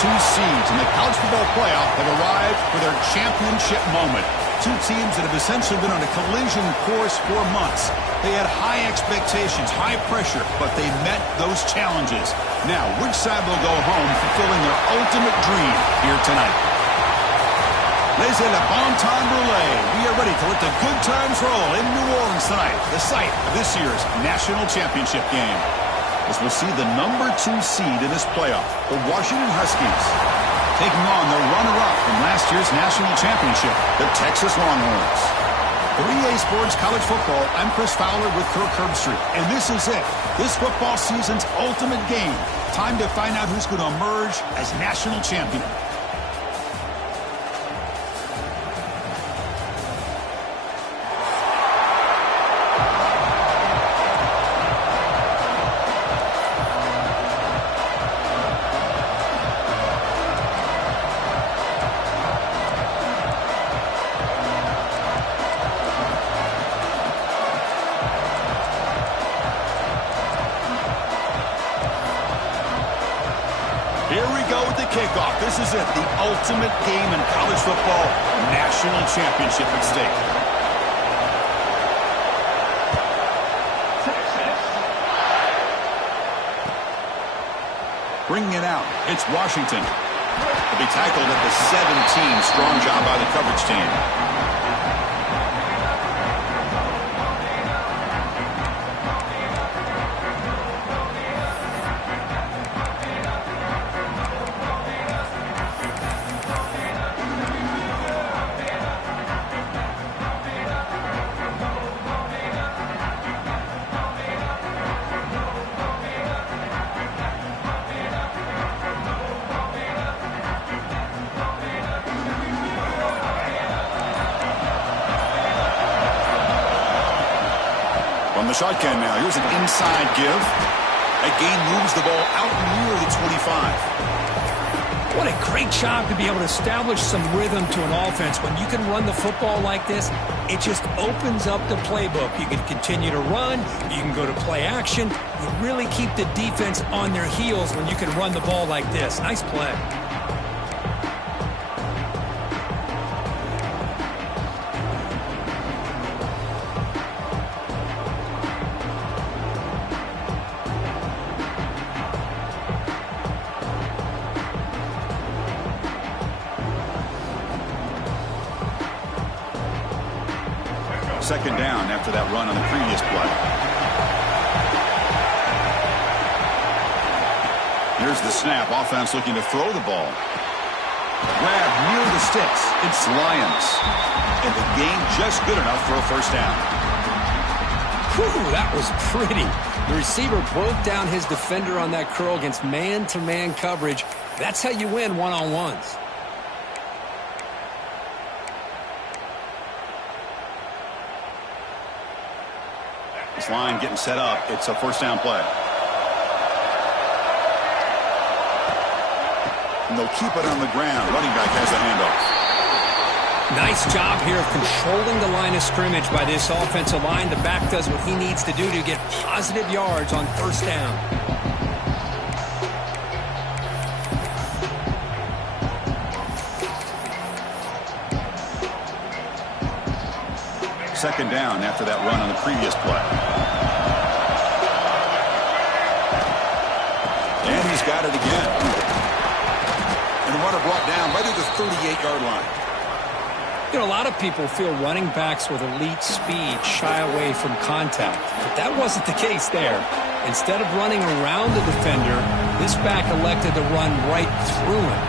two seeds in the college football playoff have arrived for their championship moment. Two teams that have essentially been on a collision course for months. They had high expectations, high pressure, but they met those challenges. Now, which side will go home fulfilling their ultimate dream here tonight? Laissez le bon temps brûler. We are ready to let the good times roll in New Orleans tonight, the site of this year's national championship game. As we'll see the number 2 seed in this playoff, the Washington Huskies, taking on the runner-up from last year's national championship, the Texas Longhorns. For EA Sports College Football, I'm Chris Fowler with Kirk Herbstreit, and this is it. This football season's ultimate game. Time to find out who's going to emerge as national champion. Here we go with the kickoff. This is it, the ultimate game in college football, national championship at stake. Bringing it out, it's Washington. They'll be tackled at the 17. Strong job by the coverage team. From the shotgun now, here's an inside give. That gain moves the ball out near the 25. What a great job to be able to establish some rhythm to an offense. When you can run the football like this, it just opens up the playbook. You can continue to run. You can go to play action. You really keep the defense on their heels when you can run the ball like this. Nice play. Second down after that run on the previous play. Here's the snap. Offense looking to throw the ball. Grab near the sticks. It's Lions. And the gain just good enough for a first down. Whew, that was pretty. The receiver broke down his defender on that curl against man-to-man coverage. That's how you win one-on-ones. This line getting set up. It's a first down play. And they'll keep it on the ground. Running back has the handoff. Nice job here of controlling the line of scrimmage by this offensive line. The back does what he needs to do to get positive yards on first down. Second down after that run on the previous play. And he's got it again. And the runner brought down right at the 38-yard line. You know, a lot of people feel running backs with elite speed shy away from contact. But that wasn't the case there. Instead of running around the defender, this back elected to run right through him.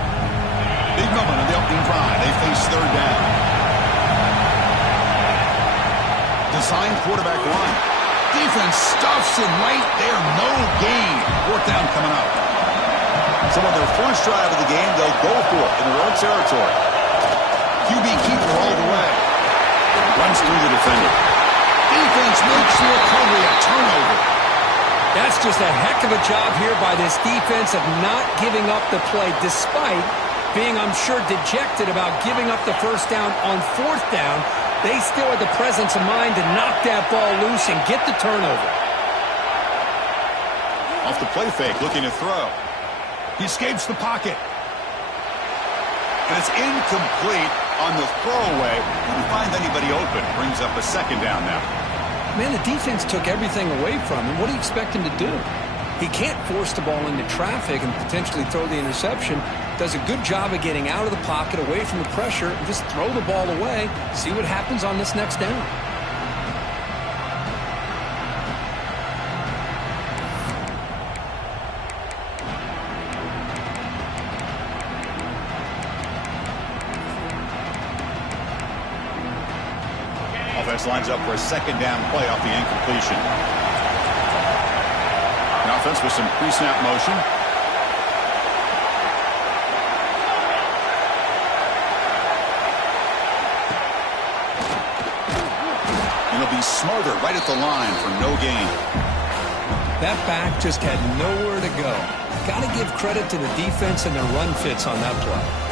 Big moment on the opening drive. They face third down. Designed quarterback run. Defense stuffs him right there. No gain. Fourth down coming up. So on their first drive of the game, they'll go for it in their own territory. QB keeper all the way. Runs through the defender. Defense makes the recovery a turnover. That's just a heck of a job here by this defense of not giving up the play, despite being, I'm sure, dejected about giving up the first down on fourth down. They still had the presence of mind to knock that ball loose and get the turnover. Off the play fake, looking to throw. He escapes the pocket. And it's incomplete on the throwaway. Didn't find anybody open. Brings up a second down now. Man, the defense took everything away from him. What do you expect him to do? He can't force the ball into traffic and potentially throw the interception. Does a good job of getting out of the pocket, away from the pressure, and just throw the ball away. See what happens on this next down. Offense lines up for a second down play off the incompletion. The offense with some pre-snap motion. And he'll be smarter right at the line for no gain. That back just had nowhere to go. Got to give credit to the defense and their run fits on that play.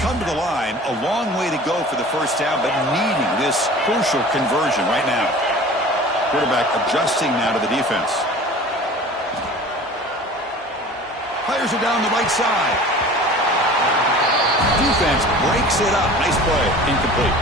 Come to the line, a long way to go for the first down, but needing this crucial conversion right now. Quarterback adjusting now to the defense. Fires it down the right side. Defense breaks it up. Nice play. Incomplete.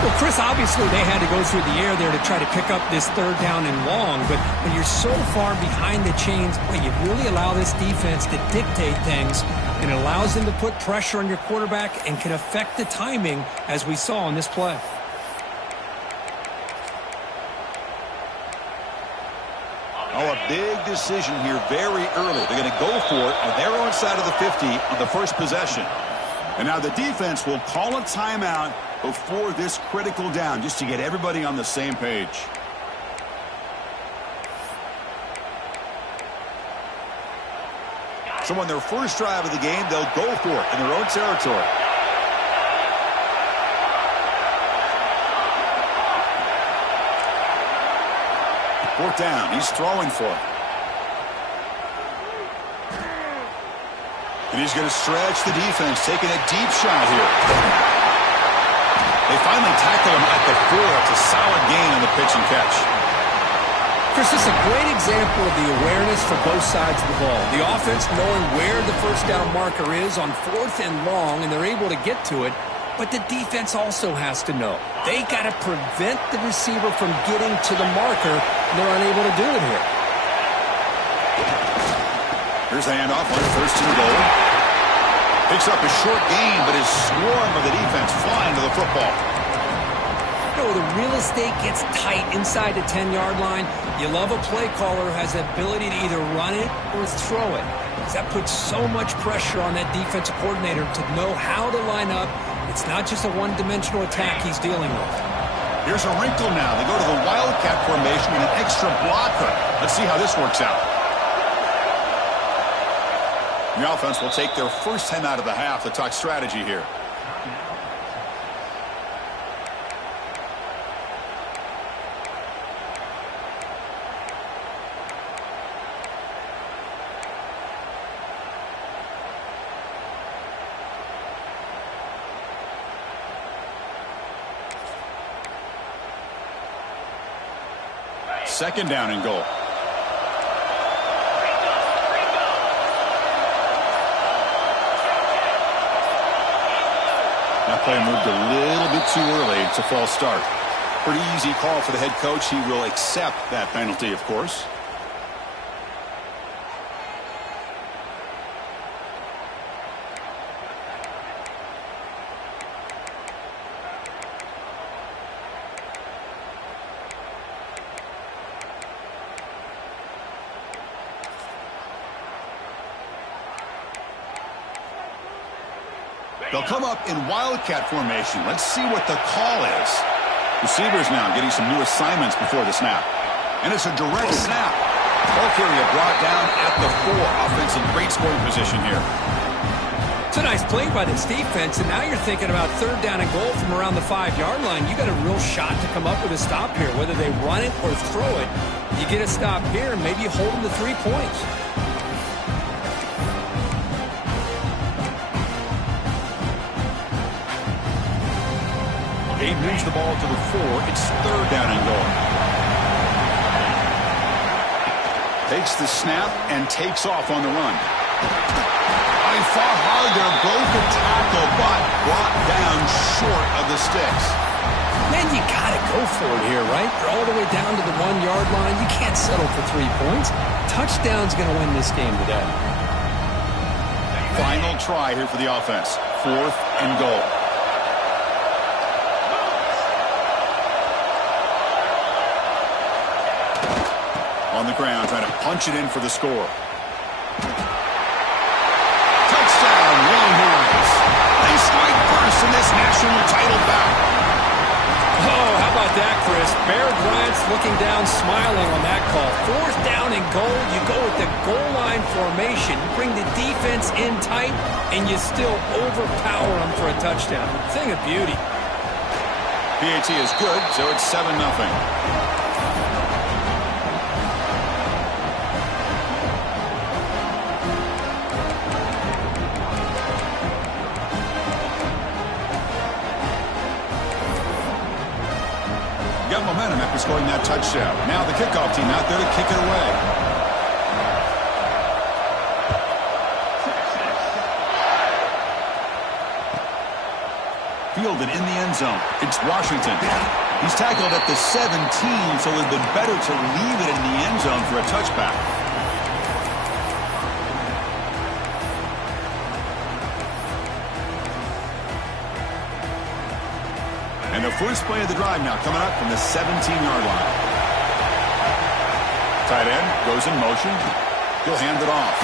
Well, Chris, obviously they had to go through the air there to try to pick up this third down and long, but when you're so far behind the chains, you really allow this defense to dictate things, and it allows them to put pressure on your quarterback and can affect the timing, as we saw on this play. Oh, a big decision here very early. They're going to go for it on their own side of the 50 on the first possession. And now the defense will call a timeout before this critical down, just to get everybody on the same page. So on their first drive of the game, they'll go for it in their own territory. Fourth down, he's throwing for it. And he's going to stretch the defense, taking a deep shot here. They finally tackle him at the 4. It's a solid gain on the pitch and catch. Chris, this is a great example of the awareness for both sides of the ball. The offense knowing where the first down marker is on 4th and long, and they're able to get to it. But the defense also has to know. They got to prevent the receiver from getting to the marker, and they're unable to do it here. Here's the handoff on 1st and goal. Picks up a short gain, but is swarmed by the defense flying to the football. You know, the real estate gets tight inside the 10-yard line. You love a play caller who has the ability to either run it or throw it, because that puts so much pressure on that defensive coordinator to know how to line up. It's not just a one-dimensional attack he's dealing with. Here's a wrinkle now. They go to the Wildcat formation with an extra blocker. Let's see how this works out. The offense will take their first time out of the half to talk strategy here. Second down and goal. That play moved a little bit too early. It's a false start. Pretty easy call for the head coach. He will accept that penalty, of course. They'll come up in Wildcat formation. Let's see what the call is. Receivers now getting some new assignments before the snap. And it's a direct snap. Ball carrier brought down at the 4. Offense in great scoring position here. It's a nice play by this defense, and now you're thinking about third down and goal from around the 5-yard line. You got a real shot to come up with a stop here, whether they run it or throw it. You get a stop here, and maybe you hold them to 3 points. He moves the ball to the 4. It's third down and goal. Takes the snap and takes off on the run. He fought hard there, broke a tackle, but brought down short of the sticks. Man, you got to go for it here, right? You're all the way down to the 1-yard line. You can't settle for 3 points. Touchdown's going to win this game today. Final try here for the offense. 4th and goal. On the ground, trying to punch it in for the score. Touchdown, Longhorns. They strike first in this national title bout. Oh, how about that, Chris? Bear Bryant's looking down, smiling on that call. 4th down and goal. You go with the goal line formation. You bring the defense in tight, and you still overpower them for a touchdown. Thing of beauty. PAT is good, so it's 7-0. Got momentum after scoring that touchdown. Now the kickoff team out there to kick it away. Fielded in the end zone. It's Washington. He's tackled at the 17, so it would have been better to leave it in the end zone for a touchback. And the first play of the drive now coming up from the 17-yard line. Tight end goes in motion. He'll hand it off.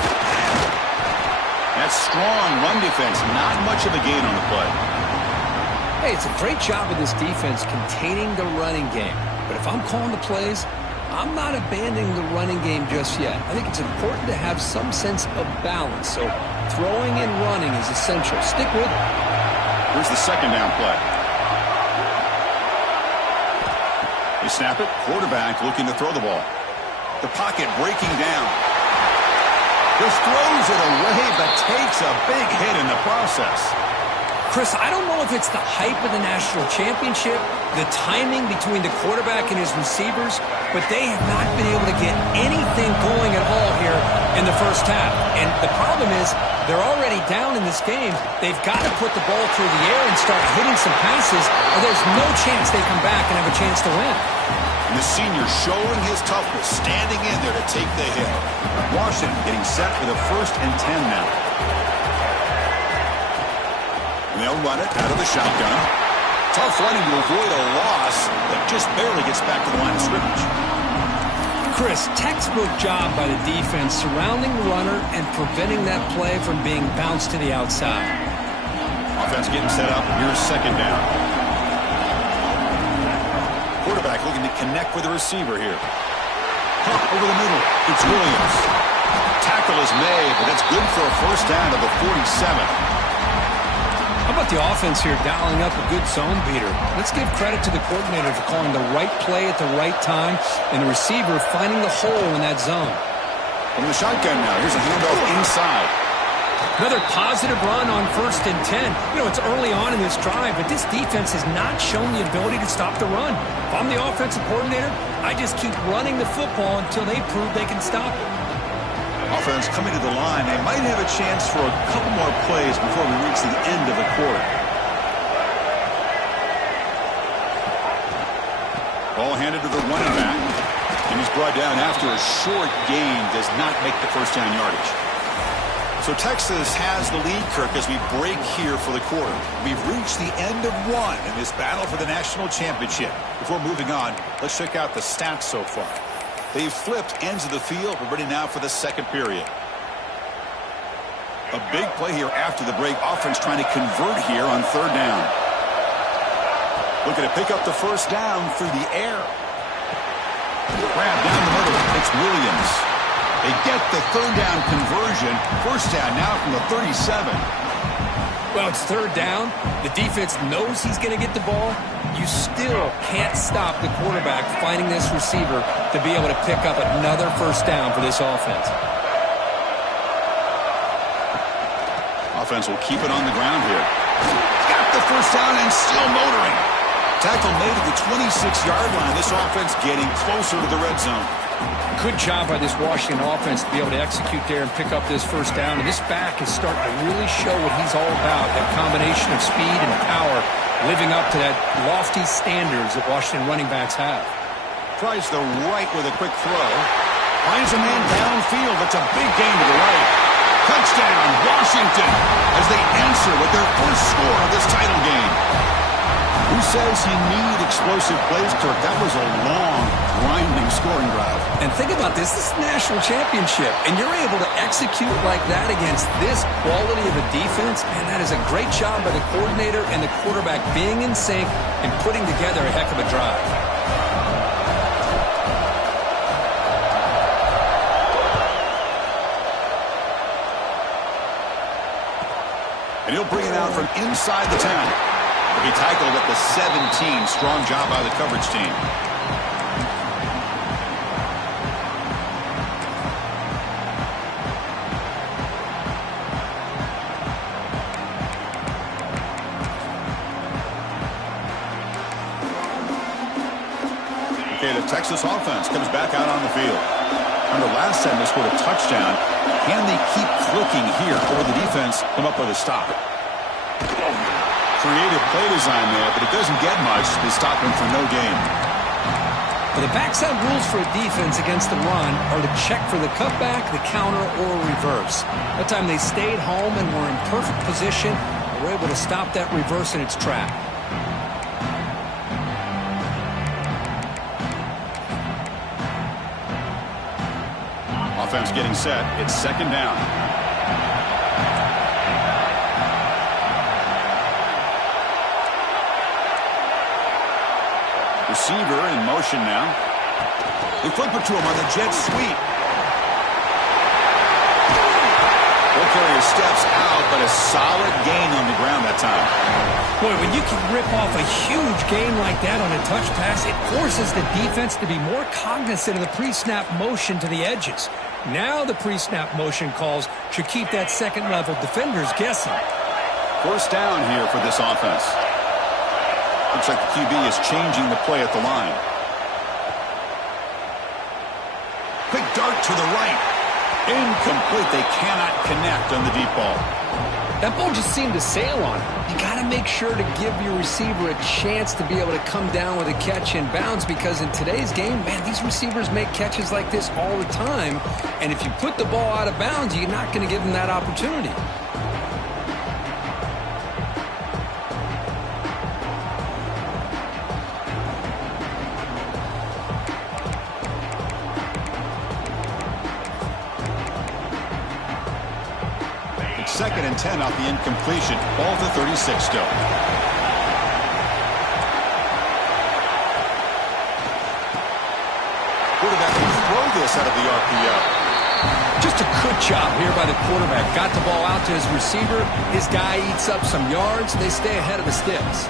That's strong run defense. Not much of a gain on the play. Hey, it's a great job of this defense containing the running game. But if I'm calling the plays, I'm not abandoning the running game just yet. I think it's important to have some sense of balance. So throwing and running is essential. Stick with it. Here's the second down play. They snap it. Quarterback looking to throw the ball. The pocket breaking down. Just throws it away, but takes a big hit in the process. Chris, I don't know if it's the hype of the national championship, the timing between the quarterback and his receivers, but they have not been able to get anything going at all here in the first half. And the problem is they're already down in this game. They've got to put the ball through the air and start hitting some passes, or there's no chance they come back and have a chance to win. And the senior showing his toughness, standing in there to take the hit. Washington getting set for the 1st and 10 now. And they'll run it out of the shotgun. Tough running to avoid a loss, but just barely gets back to the line of scrimmage. Chris, textbook job by the defense surrounding the runner and preventing that play from being bounced to the outside. Offense getting set up. Here's second down. Quarterback looking to connect with the receiver here. Pump over the middle. It's Williams. Tackle is made, but that's good for a first down to the 47. How about the offense here dialing up a good zone beater? Let's give credit to the coordinator for calling the right play at the right time and the receiver finding the hole in that zone. From the shotgun now, here's a handoff inside. Another positive run on 1st and 10. You know, it's early on in this drive, but this defense has not shown the ability to stop the run. If I'm the offensive coordinator, I just keep running the football until they prove they can stop it. Offense coming to the line. They might have a chance for a couple more plays before we reach the end of the quarter. Ball handed to the running back. And he's brought down after a short gain. Does not make the first down yardage. So Texas has the lead, Kirk, as we break here for the quarter. We've reached the end of one in this battle for the national championship. Before moving on, let's check out the stats so far. They've flipped ends of the field. We're ready now for the second period. A big play here after the break. Offense trying to convert here on 3rd down. Looking to pick up the first down through the air. Grab down the middle. It's Williams. They get the 3rd down conversion. First down now from the 37. Well, it's 3rd down. The defense knows he's going to get the ball. You still can't stop the quarterback finding this receiver to be able to pick up another first down for this offense. Offense will keep it on the ground here. Got the first down and still motoring. Tackle made at the 26-yard line. This offense getting closer to the red zone. Good job by this Washington offense to be able to execute there and pick up this first down. And this back is starting to really show what he's all about, that combination of speed and power, living up to that lofty standards that Washington running backs have. Tries the right with a quick throw. Finds a man downfield. That's a big gain to the right. Touchdown, Washington, as they answer with their first score of this title game. Who says you need explosive plays, Kirk? That was a long, grinding scoring drive. And think about this. This is a national championship, and you're able to execute like that against this quality of a defense. Man, that is a great job by the coordinator and the quarterback being in sync and putting together a heck of a drive. And he'll bring it out from inside the 10. He tackled at the 17. Strong job by the coverage team. Okay, the Texas offense comes back out on the field. Remember, last time they scored a touchdown. Can they keep clicking here, or the defense come up with a stop? Creative play design there, but it doesn't get much. They stop him for no gain. Well, the backside rules for a defense against the run are to check for the cutback, the counter, or reverse. That time they stayed home and were in perfect position. They were able to stop that reverse in its track. Offense getting set. It's second down. Receiver in motion now. They flip it to him on the jet sweep. Ball carrier steps out, but a solid gain on the ground that time. Boy, when you can rip off a huge gain like that on a touch pass, it forces the defense to be more cognizant of the pre-snap motion to the edges. Now the pre-snap motion calls should keep that second-level defenders guessing. First down here for this offense. Looks like the QB is changing the play at the line. Quick dart to the right. Incomplete. They cannot connect on the deep ball. That ball just seemed to sail on him. You got to make sure to give your receiver a chance to be able to come down with a catch in bounds, because in today's game, man, these receivers make catches like this all the time. And if you put the ball out of bounds, you're not going to give them that opportunity. Second and 10 off the incompletion. Ball to 36 still. Quarterback can throw this out of the RPO. Just a good job here by the quarterback. Got the ball out to his receiver. His guy eats up some yards. They stay ahead of the sticks.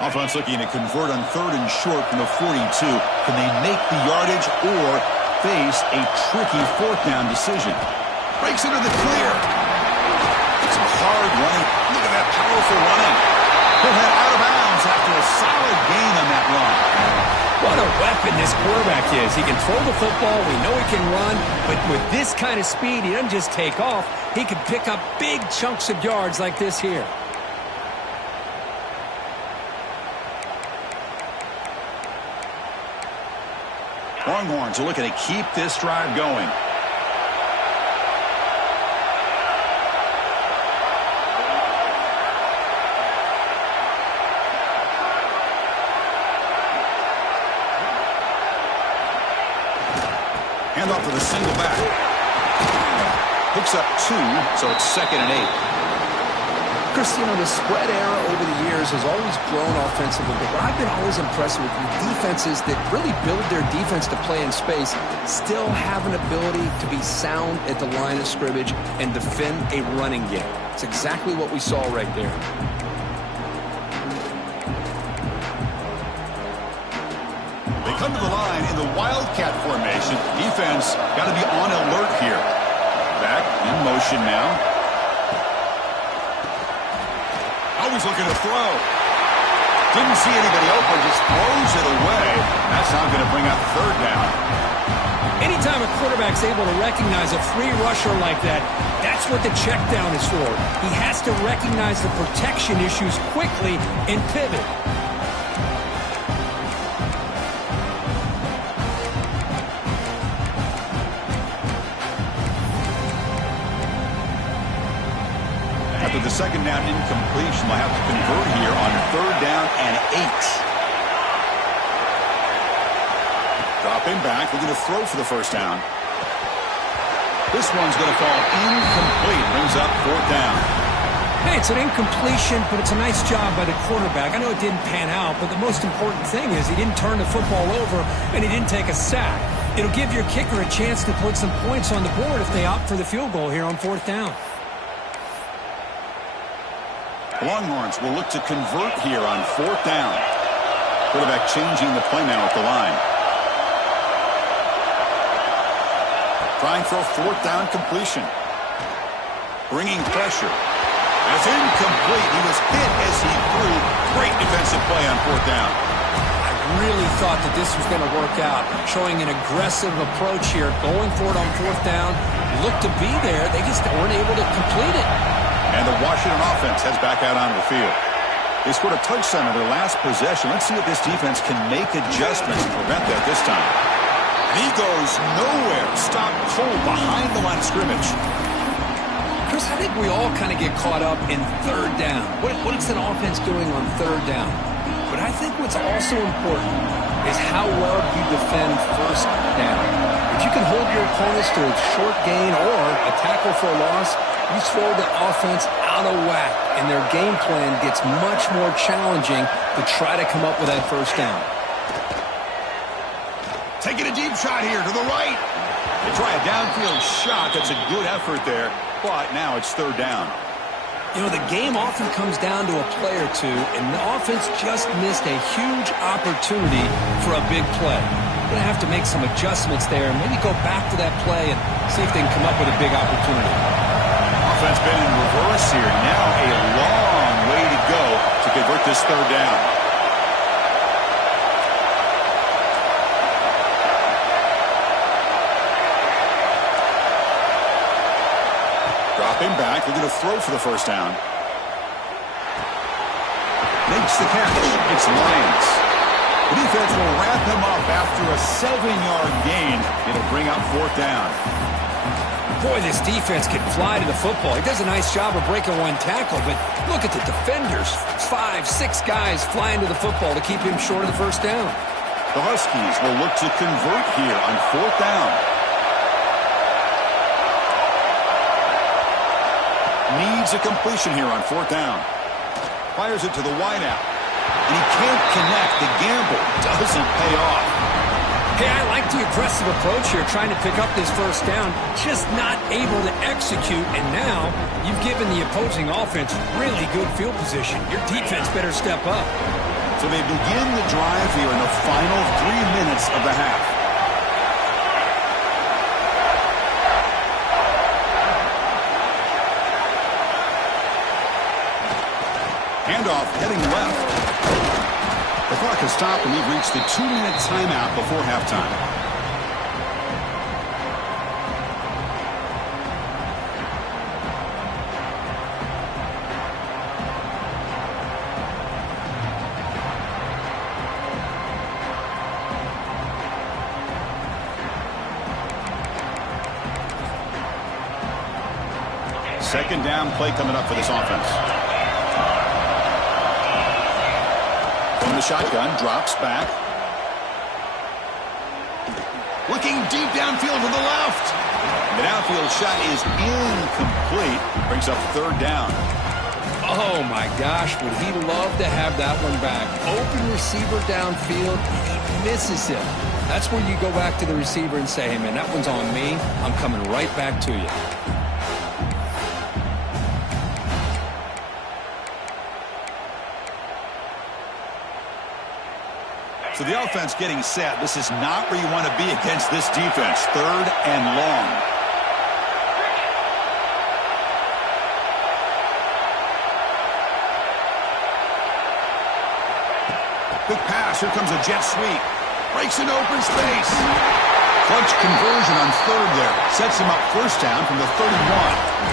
Offense looking to convert on third and short from the 42. Can they make the yardage or face a tricky fourth down decision? Breaks into the clear. Some hard running. Look at that powerful running. He'll head out of bounds after a solid gain on that run. What a weapon this quarterback is. He can throw the football. We know he can run. But with this kind of speed, he doesn't just take off. He can pick up big chunks of yards like this here. Longhorns are looking to keep this drive going. Hand off to the single back. Picks up 2, so it's 2nd and 8. Chris, you know, the spread era over the years years has always grown offensively, but what I've been always impressed with defenses that really build their defense to play in space still have an ability to be sound at the line of scrimmage and defend a running game. It's exactly what we saw right there. They come to the line in the Wildcat formation. Defense got to be on alert here. Back in motion now. Always looking to throw. Didn't see anybody open, just throws it away. That's not going to bring up third down. Anytime a quarterback's able to recognize a free rusher like that, that's what the check down is for. He has to recognize the protection issues quickly and pivot. After the second down incompletion, they'll have to convert here on third down and 8. Dropping back, looking to throw for the first down. This one's going to fall incomplete. Brings up fourth down. Hey, it's an incompletion, but it's a nice job by the quarterback. I know it didn't pan out, but the most important thing is he didn't turn the football over and he didn't take a sack. It'll give your kicker a chance to put some points on the board if they opt for the field goal here on fourth down. Longhorns will look to convert here on fourth down. Quarterback changing the play now at the line. Trying for a fourth down completion. Bringing pressure. It's incomplete. He was hit as he threw. Great defensive play on fourth down. I really thought that this was going to work out. Showing an aggressive approach here. Going for it on fourth down. Looked to be there. They just weren't able to complete it. And the Washington offense heads back out onto the field. They scored a touchdown on their last possession. Let's see if this defense can make adjustments to prevent that this time. And he goes nowhere. Stopped cold behind the line of scrimmage. Chris, I think we all kind of get caught up in third down. What is an offense doing on third down? But I think what's also important is how well you defend first down. If you can hold your opponents to a short gain or a tackle for a loss, you throw the offense out of whack, and their game plan gets much more challenging to try to come up with that first down. Taking a deep shot here to the right. They try a downfield shot. That's a good effort there, but now it's third down. You know, the game often comes down to a play or two, and the offense just missed a huge opportunity for a big play. They're going to have to make some adjustments there and maybe go back to that play and see if they can come up with a big opportunity. Offense been in reverse here. Now a long way to go to convert this third down. Dropping back, looking to throw for the first down. Makes the catch. It's Lions. The defense will wrap him up after a 7-yard gain. It'll bring up fourth down. Boy, this defense can fly to the football. He does a nice job of breaking one tackle, but look at the defenders. 5, 6 guys flying to the football to keep him short of the first down. The Huskies will look to convert here on fourth down. Needs a completion here on fourth down. Fires it to the wideout. And he can't connect. The gamble doesn't pay off. Hey, I like the aggressive approach here, trying to pick up this first down, just not able to execute, and now you've given the opposing offense really good field position. Your defense better step up. So they begin the drive here in the final 3 minutes of the half. Handoff heading left. The clock has stopped, and we've reached the 2-minute timeout before halftime. Second down play coming up for this offense. From the shotgun, drops back. Looking deep downfield to the left. The downfield shot is incomplete. Brings up third down. Oh, my gosh, would he love to have that one back. Open receiver downfield, he misses him. That's where you go back to the receiver and say, hey, man, that one's on me. I'm coming right back to you. So the offense getting set. This is not where you want to be against this defense. 3rd and long. Quick pass. Here comes a jet sweep. Breaks an open space. Clutch conversion on 3rd there. Sets him up 1st down from the 31.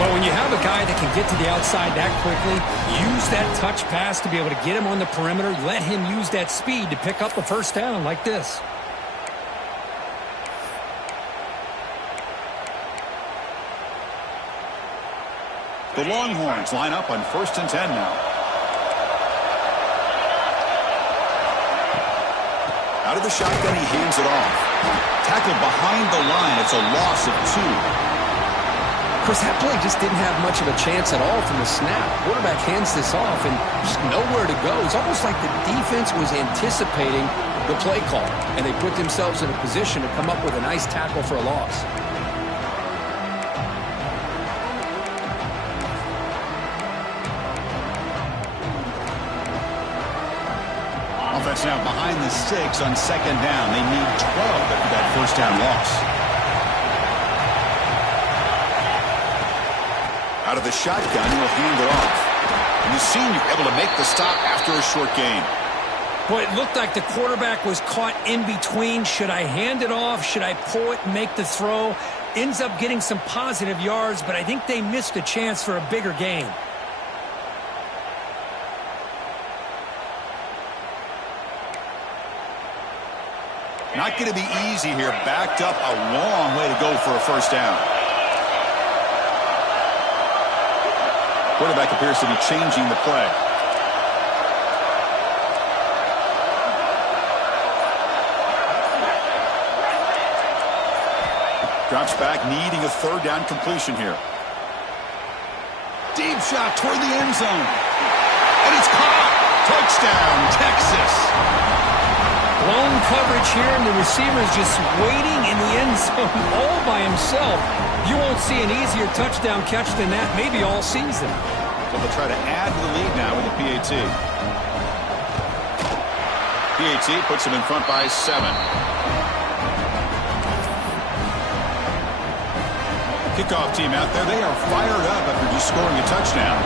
Well, when you have a guy that can get to the outside that quickly, use that touch pass to be able to get him on the perimeter, let him use that speed to pick up the 1st down like this. The Longhorns line up on 1st and 10 now. Out of the shotgun, he hands it off. Tackled behind the line. It's a loss of 2. Of course, that play just didn't have much of a chance at all from the snap. Quarterback hands this off and just nowhere to go. It's almost like the defense was anticipating the play call, and they put themselves in a position to come up with a nice tackle for a loss. Offense now behind the 6 on 2nd down. They need 12 after that 1st down loss. Out of the shotgun, he'll hand it off. And the senior able to make the stop after a short gain. Boy, it looked like the quarterback was caught in between. Should I hand it off? Should I pull it and make the throw? Ends up getting some positive yards, but I think they missed a chance for a bigger gain. Not going to be easy here. Backed up a long way to go for a 1st down. Quarterback appears to be changing the play. Drops back, needing a 3rd down completion here. Deep shot toward the end zone. And it's caught. Touchdown, Texas. Blown coverage here, and the receiver is just waiting in the end zone all by himself. You won't see an easier touchdown catch than that maybe all season. So they'll try to add to the lead now with a PAT. PAT puts them in front by 7. Kickoff team out there. They are fired up after just scoring a touchdown.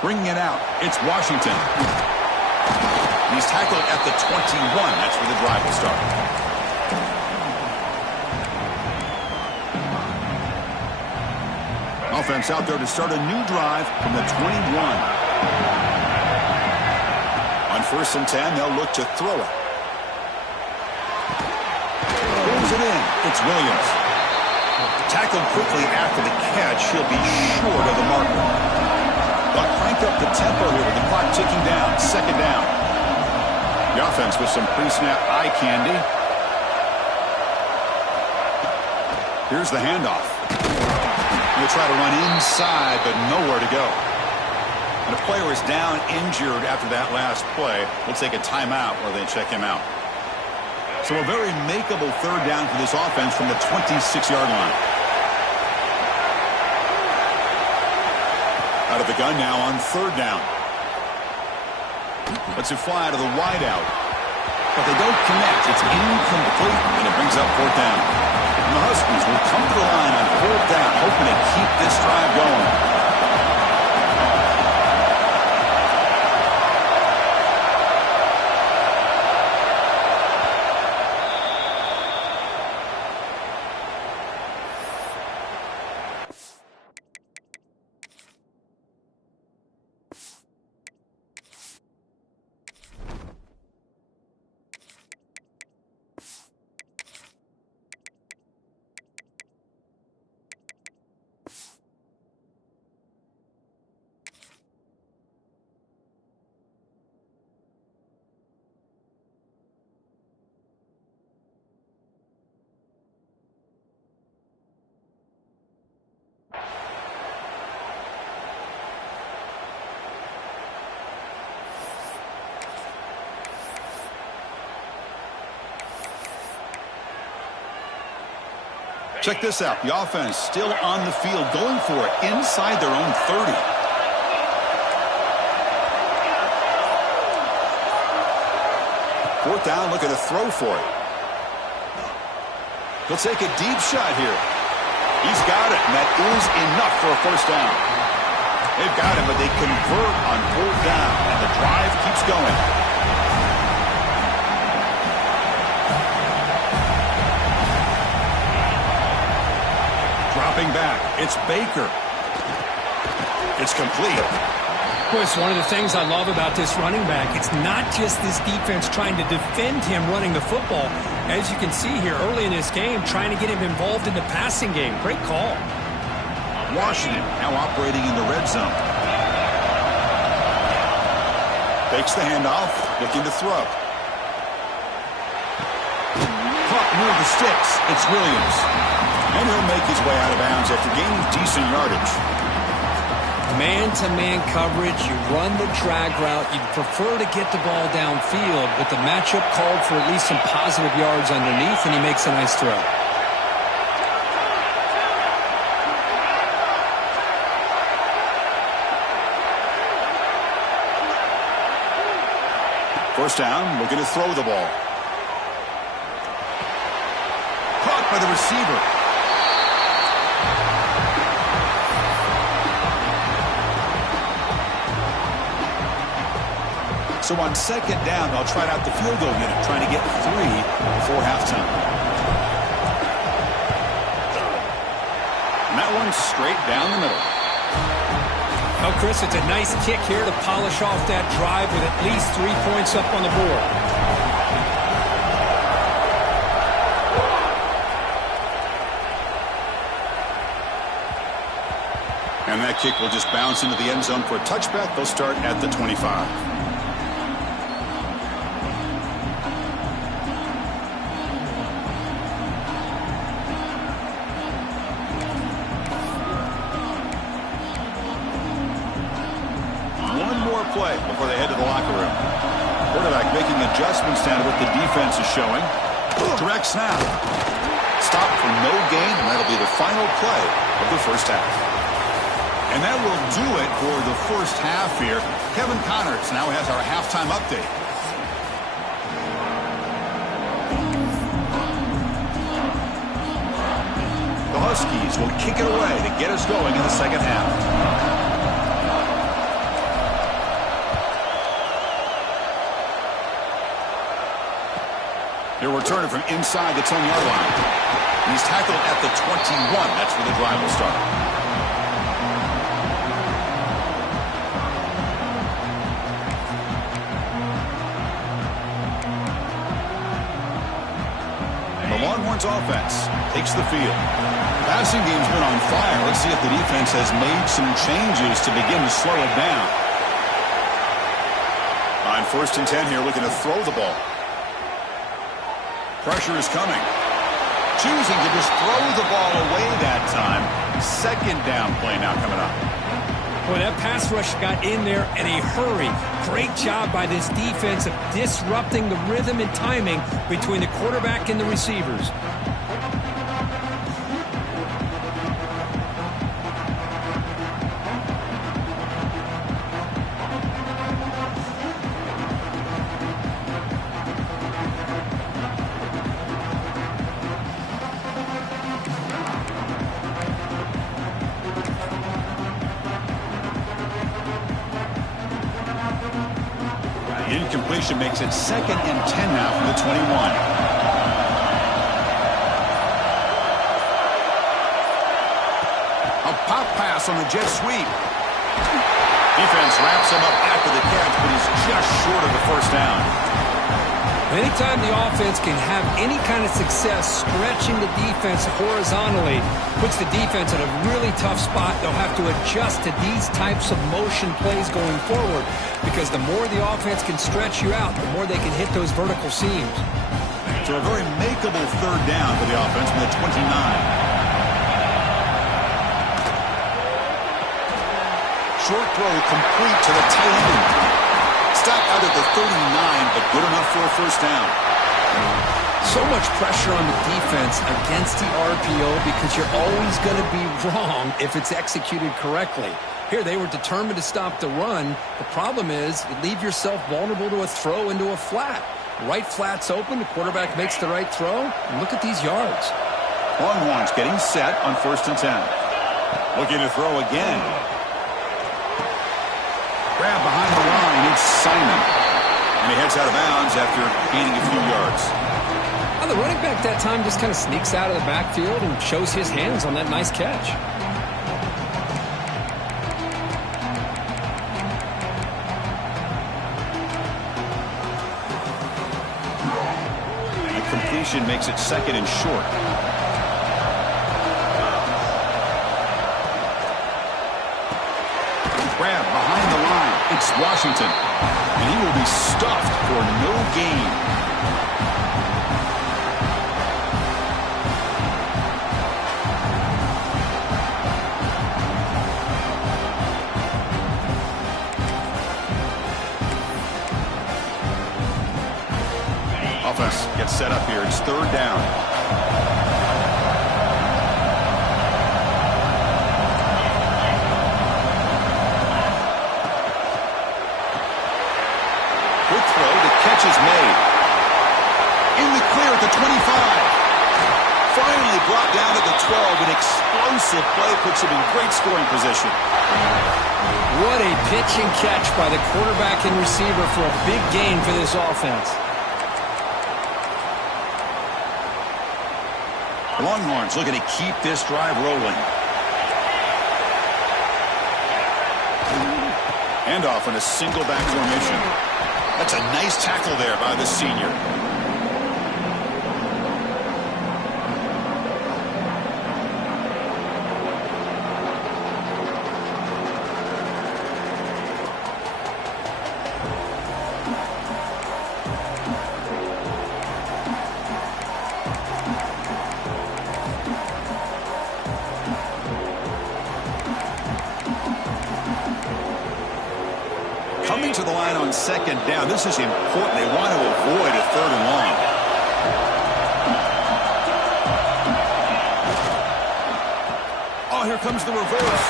Bringing it out, it's Washington. He's tackled at the 21. That's where the drive will start. Offense out there to start a new drive from the 21. On 1st and 10, they'll look to throw it. Pulls it in. It's Williams. Tackled quickly after the catch. He'll be short of the marker. But crank up the tempo here with the clock ticking down. 2nd down. The offense with some pre-snap eye candy. Here's the handoff. He'll try to run inside, but nowhere to go. And the player is down injured after that last play. We'll take a timeout while they check him out. So a very makeable 3rd down for this offense from the 26-yard line. Out of the gun now on 3rd down. Let's it fly to the wideout. But they don't connect. It's incomplete, and it brings up 4th down. And the Huskies will come to the line on 4th down, hoping to keep this drive going. Check this out. The offense still on the field, going for it inside their own 30. Fourth down, looking to throw for it. He'll take a deep shot here. He's got it, and that is enough for a first down. They've got it, but they convert on fourth down, and the drive keeps going. Dropping back, it's Baker. It's complete. Well, it's one of the things I love about this running back. It's not just this defense trying to defend him running the football. As you can see here early in this game, trying to get him involved in the passing game. Great call. Washington now operating in the red zone. Takes the handoff, looking to throw. Caught near the sticks. It's Williams. And he'll make his way out of bounds after gaining decent yardage. Man-to-man coverage, you run the drag route, you'd prefer to get the ball downfield, but the matchup called for at least some positive yards underneath, and he makes a nice throw. First down, looking to throw the ball. Caught by the receiver. So on second down, they'll try out the field goal unit, trying to get 3 before halftime. And that one's straight down the middle. Oh, Chris, it's a nice kick here to polish off that drive with at least 3 points up on the board. And that kick will just bounce into the end zone for a touchback. They'll start at the 25. Play before they head to the locker room. Quarterback making adjustments down to what the defense is showing. Direct snap. Stop for no gain, and that'll be the final play of the first half. And that will do it for the first half here. Kevin Connors now has our halftime update. The Huskies will kick it away to get us going in the second half. He'll return it from inside the 10-yard line. And he's tackled at the 21. That's where the drive will start. And the Longhorns offense takes the field. The passing game's been on fire. Let's see if the defense has made some changes to begin to slow it down. On 1st and 10 here, looking to throw the ball. Pressure is coming. Choosing to just throw the ball away that time. Second down play now coming up. Boy, that pass rush got in there in a hurry. Great job by this defense of disrupting the rhythm and timing between the quarterback and the receivers. Incompletion makes it 2nd and 10 now from the 21. A pop pass on the jet sweep. Defense wraps him up after the catch, but he's just short of the first down. Anytime the offense can have any kind of success stretching the defense horizontally, puts the defense in a really tough spot. They'll have to adjust to these types of motion plays going forward, because the more the offense can stretch you out, the more they can hit those vertical seams. So a very makeable third down for the offense from the 29. Short throw complete to the tight end. Stop out at the 39, but good enough for a first down. So much pressure on the defense against the RPO because you're always going to be wrong if it's executed correctly. Here, they were determined to stop the run. The problem is you leave yourself vulnerable to a throw into a flat. Right flat's open. The quarterback makes the right throw. And look at these yards. Longhorns getting set on 1st and 10. Looking to throw again. Grab behind the line. It's Simon. And he heads out of bounds after gaining a few yards. Well, the running back that time just kind of sneaks out of the backfield and shows his hands on that nice catch. And the completion makes it 2nd and short. Grab behind the line. It's Washington. And he will be stuffed for no gain. Offense gets set up here. It's 3rd down. Catch is made. In the clear at the 25. Finally brought down at the 12. An explosive play puts him in great scoring position. What a pitch and catch by the quarterback and receiver for a big gain for this offense. The Longhorns looking to keep this drive rolling. Handoff in a single back formation. That's a nice tackle there by the senior. Coming to the line on 2nd down. This is important. They want to avoid a 3rd and long. Oh, here comes the reverse.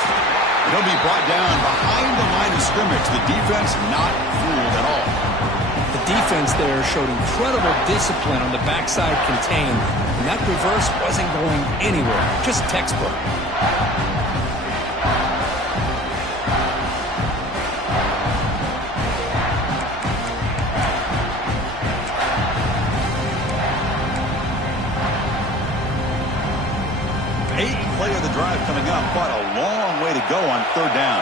He'll be brought down behind the line of scrimmage. The defense not fooled at all. The defense there showed incredible discipline on the backside contained. And that reverse wasn't going anywhere. Just textbook. Play of the drive coming up, but a long way to go on 3rd down.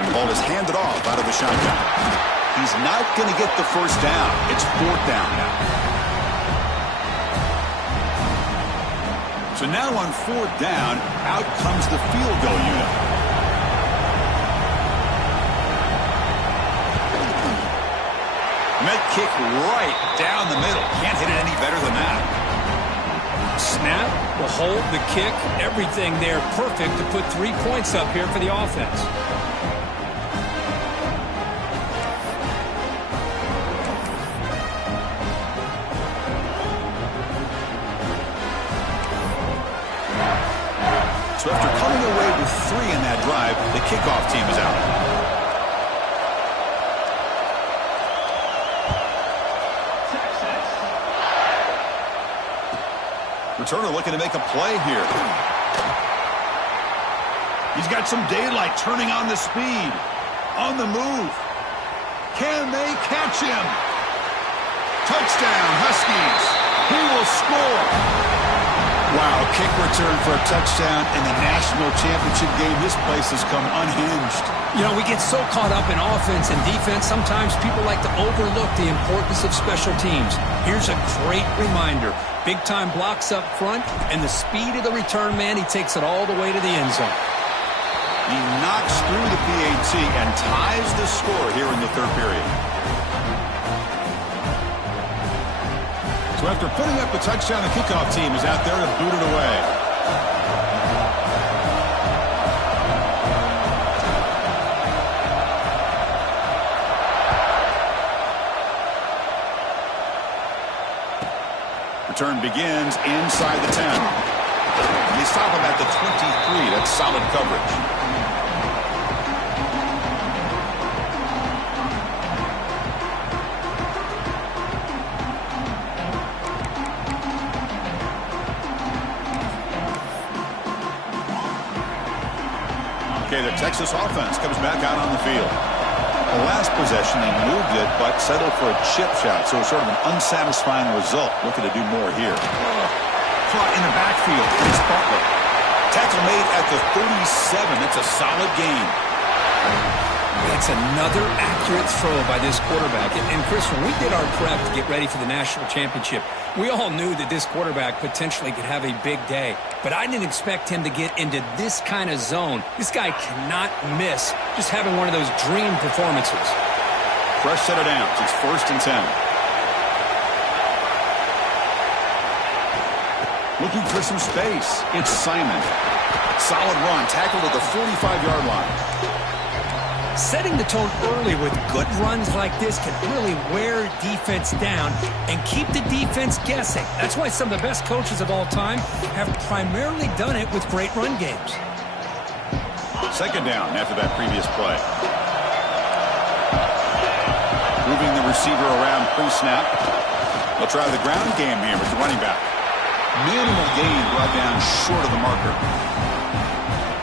And the ball is handed off out of the shotgun. He's not going to get the 1st down. It's 4th down now. So now on 4th down, out comes the field goal unit. Met kick right down the middle. Can't hit it any better than that. Snap, the hold, the kick, everything there perfect to put 3 points up here for the offense. So after coming away with 3 in that drive, the kickoff team is out. Returner looking to make a play here. He's got some daylight, turning on the speed. On the move. Can they catch him? Touchdown, Huskies. He will score. Wow, kick return for a touchdown in the national championship game. This place has come unhinged. You know, we get so caught up in offense and defense, sometimes people like to overlook the importance of special teams. Here's a great reminder. Big-time blocks up front, and the speed of the return man, he takes it all the way to the end zone. He knocks through the PAT and ties the score here in the 3rd period. So after putting up the touchdown, the kickoff team is out there to boot it away. Return begins inside the 10. They stop him at the 23. That's solid coverage. Okay, the Texas offense comes back out on the field. The last possession, they moved it, but settled for a chip shot, so it's sort of an unsatisfying result. Looking to do more here. Caught in the backfield. It's Butler. Tackle made at the 37. That's a solid gain. That's another accurate throw by this quarterback. And Chris, when we did our prep to get ready for the national championship, we all knew that this quarterback potentially could have a big day. But I didn't expect him to get into this kind of zone. This guy cannot miss just having one of those dream performances. Fresh set of downs. It's 1st and 10. Looking for some space. It's Simon. Solid run. Tackled at the 45-yard line. Setting the tone early with good runs like this can really wear defense down and keep the defense guessing. That's why some of the best coaches of all time have primarily done it with great run games. 2nd down after that previous play. Moving the receiver around pre-snap. They'll try the ground game here with the running back. Minimal gain brought down short of the marker.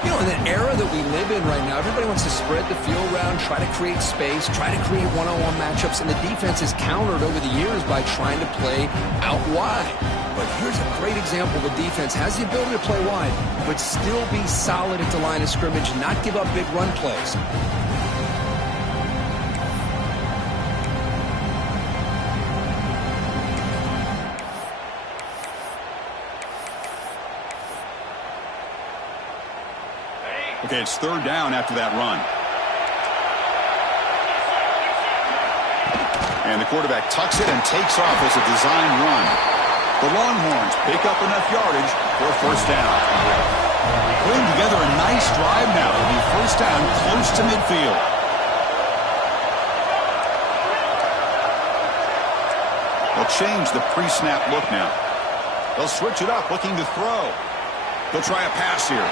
You know, in the era that we live in right now, everybody wants to spread the field around, try to create space, try to create one-on-one matchups, and the defense is countered over the years by trying to play out wide. But here's a great example. The defense has the ability to play wide, but still be solid at the line of scrimmage, not give up big run plays. Okay, it's 3rd down after that run. And the quarterback tucks it and takes off as a design run. The Longhorns pick up enough yardage for a 1st down. Putting together a nice drive now. It'll be 1st down close to midfield. They'll change the pre-snap look now. They'll switch it up, looking to throw. They'll try a pass here.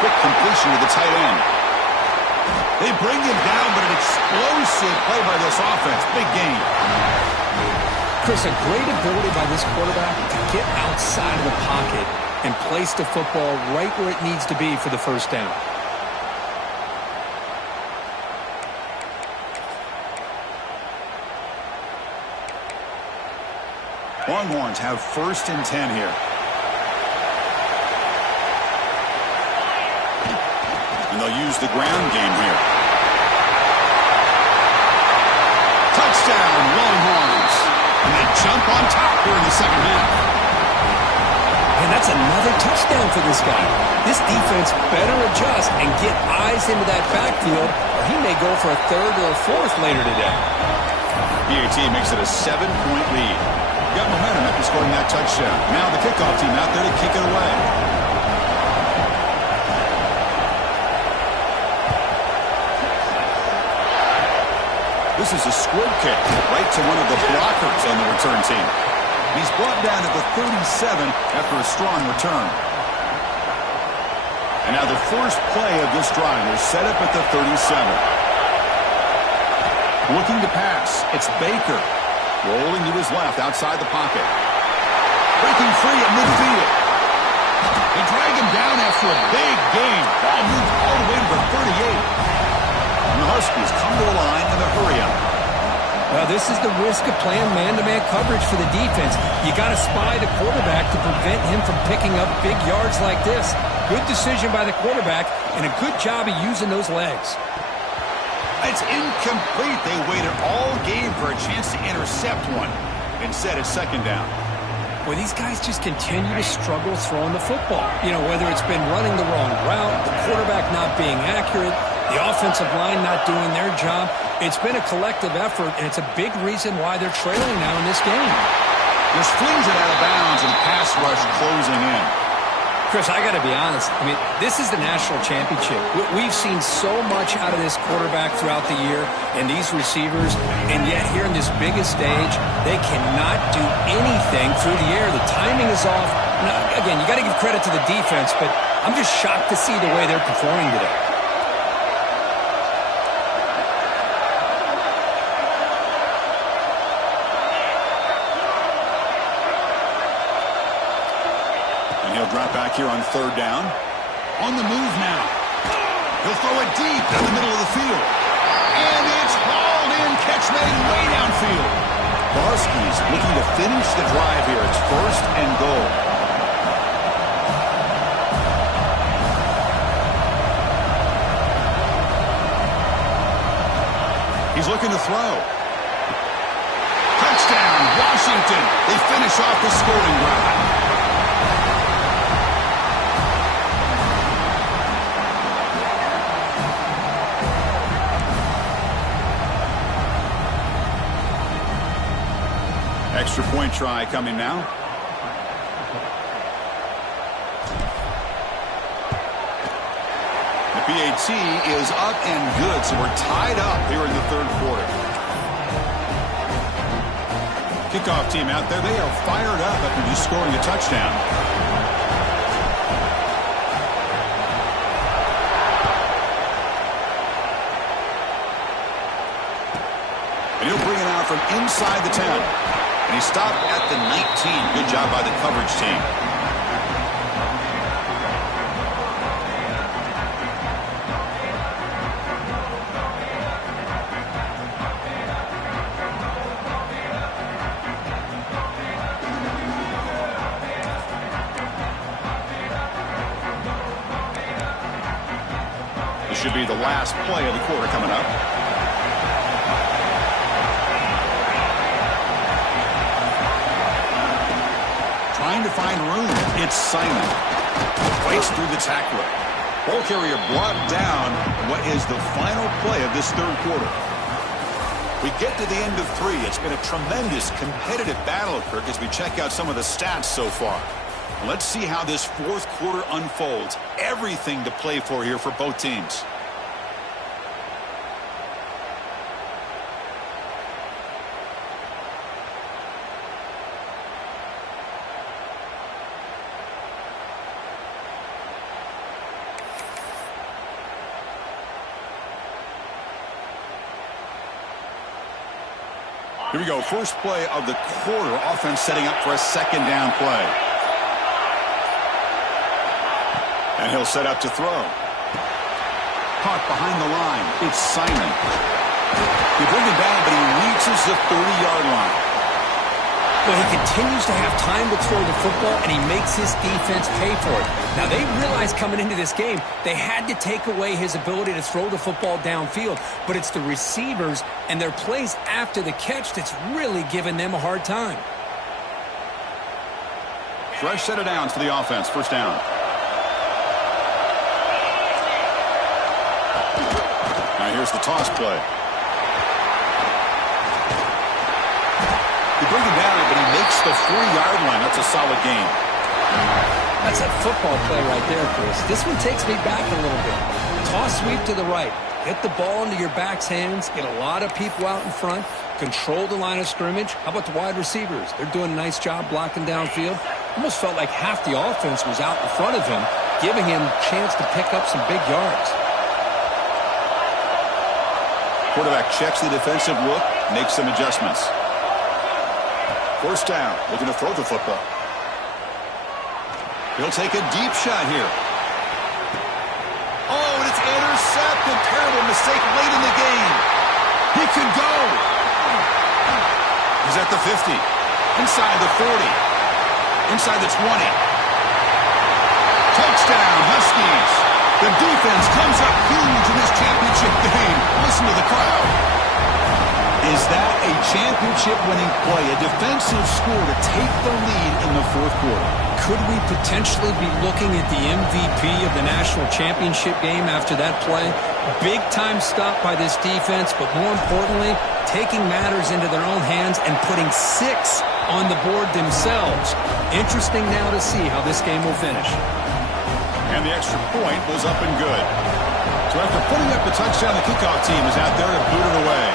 Quick completion to the tight end. They bring him down, but an explosive play by this offense. Big gain. Chris, a great ability by this quarterback to get outside of the pocket and place the football right where it needs to be for the 1st down. Longhorns have 1st and 10 here. And they'll use the ground game here. Touchdown, Longhorns. And they jump on top here in the 2nd half. And that's another touchdown for this guy. This defense better adjust and get eyes into that backfield, or he may go for a 3rd or a 4th later today. PAT makes it a 7-point lead. Got momentum after scoring that touchdown. Now the kickoff team out there to kick it away. This is a squib kick right to one of the blockers on the return team. He's brought down at the 37 after a strong return. And now the first play of this drive is set up at the 37. Looking to pass. It's Baker. Rolling to his left outside the pocket. Breaking free at midfield. They drag him down after a big gain. Ball moved all the way to the 38. And the Huskies come to the line in the hurry up. Well, this is the risk of playing man-to-man coverage for the defense. You got to spy the quarterback to prevent him from picking up big yards like this. Good decision by the quarterback and a good job of using those legs. It's incomplete. They waited all game for a chance to intercept one. Instead, it's 2nd down. Well, these guys just continue to struggle throwing the football. You know, whether it's been running the wrong route, the quarterback not being accurate, the offensive line not doing their job. It's been a collective effort, and it's a big reason why they're trailing now in this game. Just flings it out of bounds and pass rush closing in. Chris, I got to be honest. I mean, this is the national championship. We've seen so much out of this quarterback throughout the year and these receivers, and yet here in this biggest stage, they cannot do anything through the air. The timing is off. Now, again, you got to give credit to the defense, but I'm just shocked to see the way they're performing today. Drop back here on third down. On the move now. He'll throw it deep down the middle of the field. And it's hauled in. Catch made way downfield. The Huskies looking to finish the drive here. It's first and goal. He's looking to throw. Touchdown, Washington. They finish off the scoring drive. Extra point try coming now. The PAT is up and good, so we're tied up here in the third quarter. Kickoff team out there, they are fired up after just scoring a touchdown. And he'll bring it out from inside the 10. And he stopped at the 19. Good job by the coverage team. This should be the last play of the quarter coming up. Trying to find room. It's Simon. Waits through the tackler. Ball carrier brought down. What is the final play of this third quarter? We get to the end of 3. It's been a tremendous competitive battle, Kirk, as we check out some of the stats so far. Let's see how this fourth quarter unfolds. Everything to play for here for both teams. Here we go. First play of the quarter. Offense setting up for a second down play. And he'll set up to throw. Caught behind the line. It's Simon. They bring him down, but he reaches the 30-yard line. Well, he continues to have time to throw the football, and he makes his defense pay for it. Now, they realized coming into this game, they had to take away his ability to throw the football downfield, but it's the receivers and their plays after the catch that's really giving them a hard time. Fresh set of downs for the offense. First down. Now here's the toss play. They bring him down, but he makes the 4-yard line. That's a solid gain. That's a football play right there, Chris. This one takes me back a little bit. Toss sweep to the right. Get the ball into your back's hands. Get a lot of people out in front. Control the line of scrimmage. How about the wide receivers? They're doing a nice job blocking downfield. Almost felt like half the offense was out in front of him, giving him a chance to pick up some big yards. Quarterback checks the defensive look, makes some adjustments. First down, looking to throw the football. He'll take a deep shot here. Oh, and it's intercepted. Terrible mistake late in the game. He could go. He's at the 50. Inside the 40. Inside the 20. Touchdown, Huskies. The defense comes up huge in this championship game. Listen to the crowd. Is that a championship-winning play, a defensive score to take the lead in the fourth quarter? Could we potentially be looking at the MVP of the national championship game after that play? Big-time stop by this defense, but more importantly, taking matters into their own hands and putting 6 on the board themselves. Interesting now to see how this game will finish. And the extra point was up and good. So after putting up the touchdown, the kickoff team is out there to boot it away.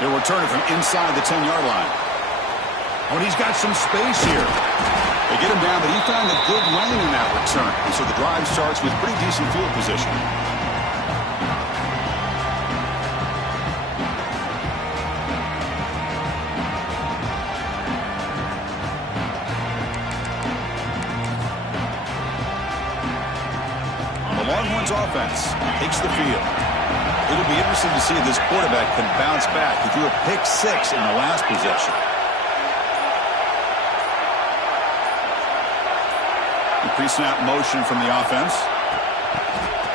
He'll return it from inside the 10-yard line. Oh, and he's got some space here. They get him down, but he found a good lane in that return. And so the drive starts with pretty decent field position. On the Longhorns offense, takes the field. It'll be interesting to see if this quarterback can bounce back. He threw a pick 6 in the last possession. The pre-snap motion from the offense.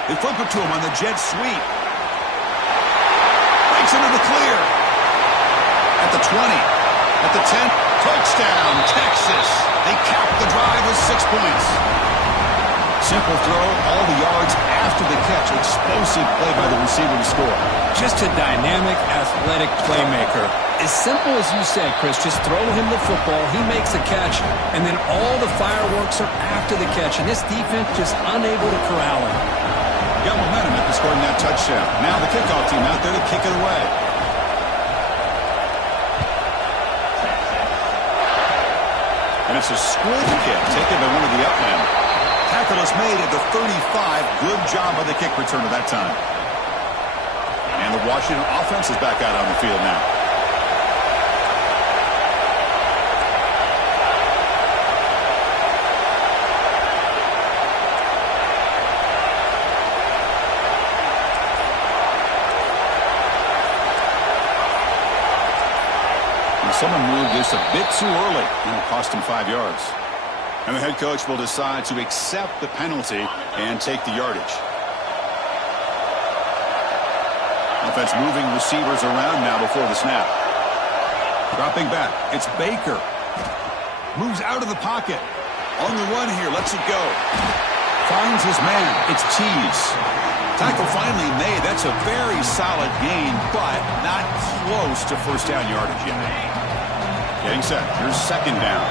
They flip it to him on the jet sweep. Breaks into the clear. At the 20. At the 10. Touchdown, Texas. They cap the drive with 6 points. Simple throw, all the yards after the catch. Explosive play by the receiver to score. Just a dynamic, athletic playmaker. As simple as you said, Chris, just throw him the football, he makes a catch, and then all the fireworks are after the catch, and this defense just unable to corral him. Got momentum after scoring that touchdown. Now the kickoff team out there to kick it away. And it's a squib kick taken by one of the upmen. Tackle is made at the 35. Good job by the kick returner that time. And the Washington offense is back out on the field now. And someone moved this a bit too early, and it cost him 5 yards. And the head coach will decide to accept the penalty and take the yardage. Offense moving receivers around now before the snap. Dropping back. It's Baker. Moves out of the pocket. On the run here. Lets it go. Finds his man. It's Tees. Tackle finally made. That's a very solid gain, but not close to first down yardage yet. Getting set. Here's second down.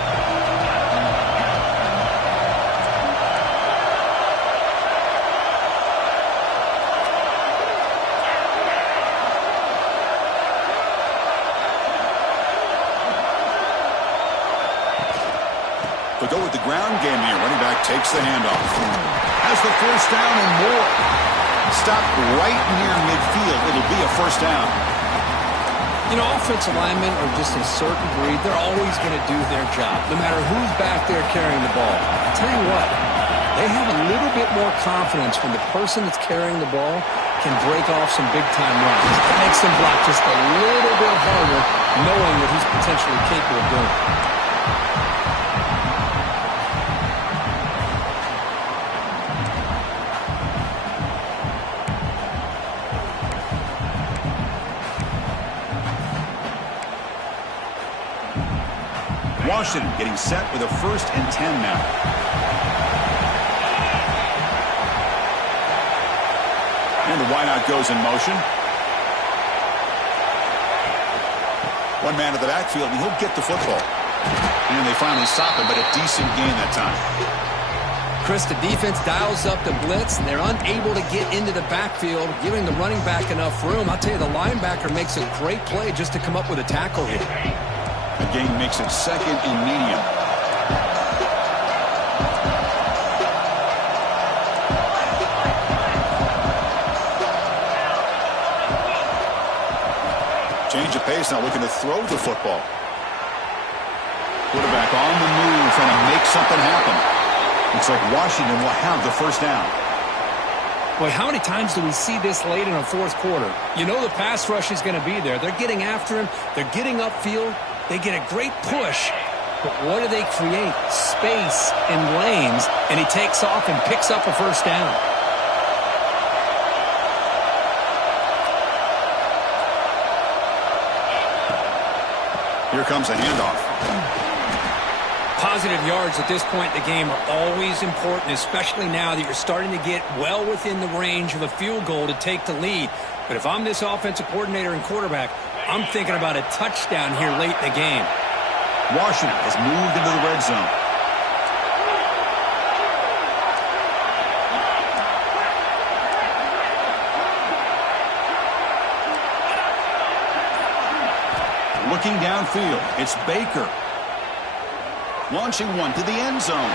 They'll go with the ground game here. Running back takes the handoff. Has the first down and more. Stopped right near midfield. It'll be a first down. You know, offensive linemen are just a certain breed. They're always going to do their job, no matter who's back there carrying the ball. I'll tell you what, they have a little bit more confidence when the person that's carrying the ball can break off some big-time runs. It makes them block just a little bit harder, knowing that he's potentially capable of doing it. Washington getting set with a 1st and 10 now. And the wideout goes in motion. One man at the backfield, and he'll get the football. And they finally stop him, but a decent gain that time. Chris, the defense dials up the blitz, and they're unable to get into the backfield, giving the running back enough room. I'll tell you, the linebacker makes a great play just to come up with a tackle here. The gain makes it 2nd and medium. Change of pace now, looking to throw the football. Quarterback on the move, trying to make something happen. Looks like Washington will have the first down. Boy, how many times do we see this late in a fourth quarter? You know the pass rush is going to be there. They're getting after him. They're getting upfield. They get a great push. But what do they create? Space and lanes. And he takes off and picks up a first down. Here comes a handoff. Positive yards at this point in the game are always important, especially now that you're starting to get well within the range of a field goal to take the lead. But if I'm this offensive coordinator and quarterback, I'm thinking about a touchdown here late in the game. Washington has moved into the red zone. Looking downfield, it's Baker. Launching one to the end zone.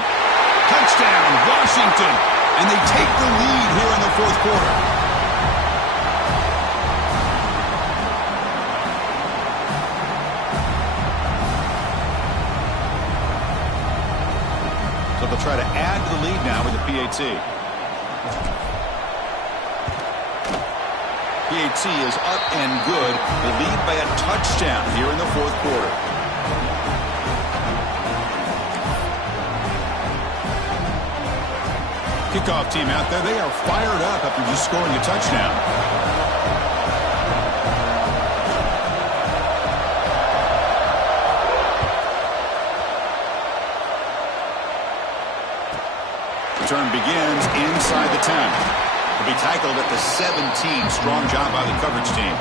Touchdown, Washington. And they take the lead here in the fourth quarter. So they'll try to add to the lead now with the PAT. PAT is up and good. They lead by a touchdown here in the fourth quarter. Kickoff team out there. They are fired up after just scoring a touchdown. Return begins inside the 10. Will be tackled at the 17. Strong job by the coverage team.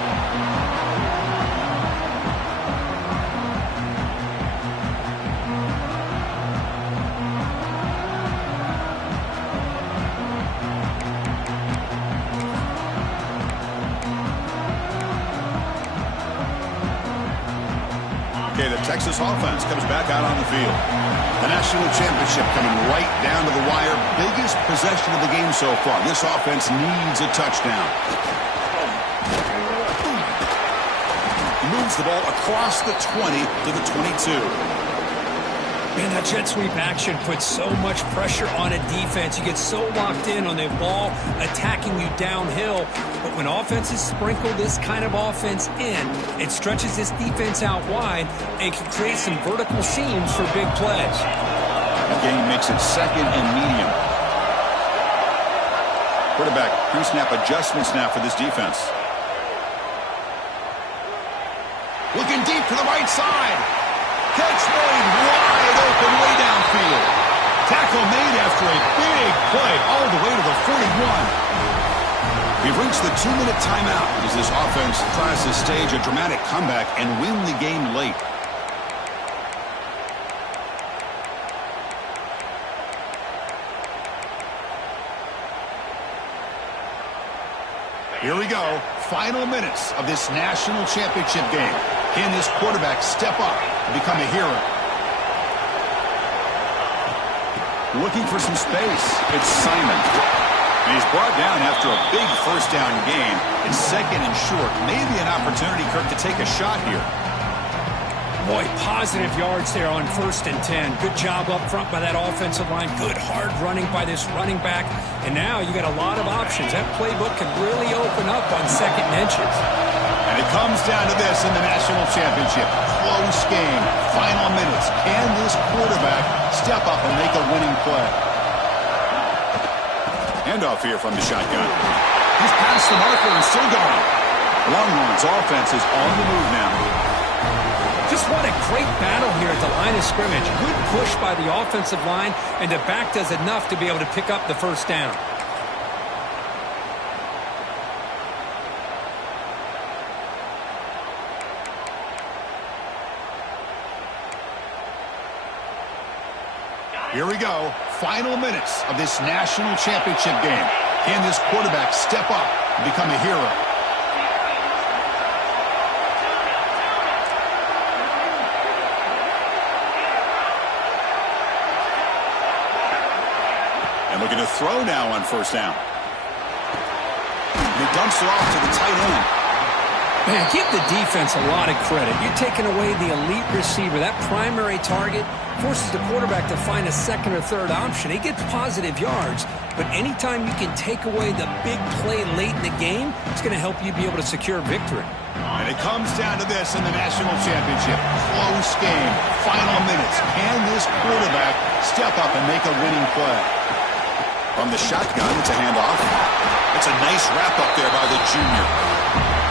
Okay, the Texas offense comes back out on the field. The national championship coming right down to the wire. Biggest possession of the game so far. This offense needs a touchdown. He moves the ball across the 20 to the 22. Man, that jet sweep action puts so much pressure on a defense. You get so locked in on the ball attacking you downhill. But when offenses sprinkle this kind of offense in, it stretches this defense out wide and can create some vertical seams for big plays. The game makes it second and medium. Quarterback pre-snap adjustments now for this defense. Looking deep to the right side. Catch made wide open way downfield. Tackle made after a big play all the way to the 41. We've reached the 2-minute timeout as this offense tries to stage a dramatic comeback and win the game late. Here we go. Final minutes of this national championship game. Can this quarterback step up and become a hero? Looking for some space. It's Simon. And he's brought down after a big first down game. It's second and short. Maybe an opportunity, Kirk, to take a shot here. Boy, positive yards there on 1st and 10. Good job up front by that offensive line. Good hard running by this running back. And now you got a lot of options. That playbook can really open up on 2nd and inches. And it comes down to this in the national championship. Close game. Final minutes. Can this quarterback step up and make a winning play? Handoff here from the shotgun. He's past the marker and still going. Longhorns offense is on the move now. Just what a great battle here at the line of scrimmage. Good push by the offensive line, and the back does enough to be able to pick up the first down. Here we go. Final minutes of this national championship game. Can this quarterback step up and become a hero? And looking to throw now on first down. And he dumps it off to the tight end. Man, give the defense a lot of credit. You're taking away the elite receiver. That primary target forces the quarterback to find a second or third option. He gets positive yards, but anytime you can take away the big play late in the game, it's going to help you be able to secure victory. And it comes down to this in the national championship. Close game. Final minutes. Can this quarterback step up and make a winning play? From the shotgun, it's a handoff. It's a nice wrap-up there by the junior.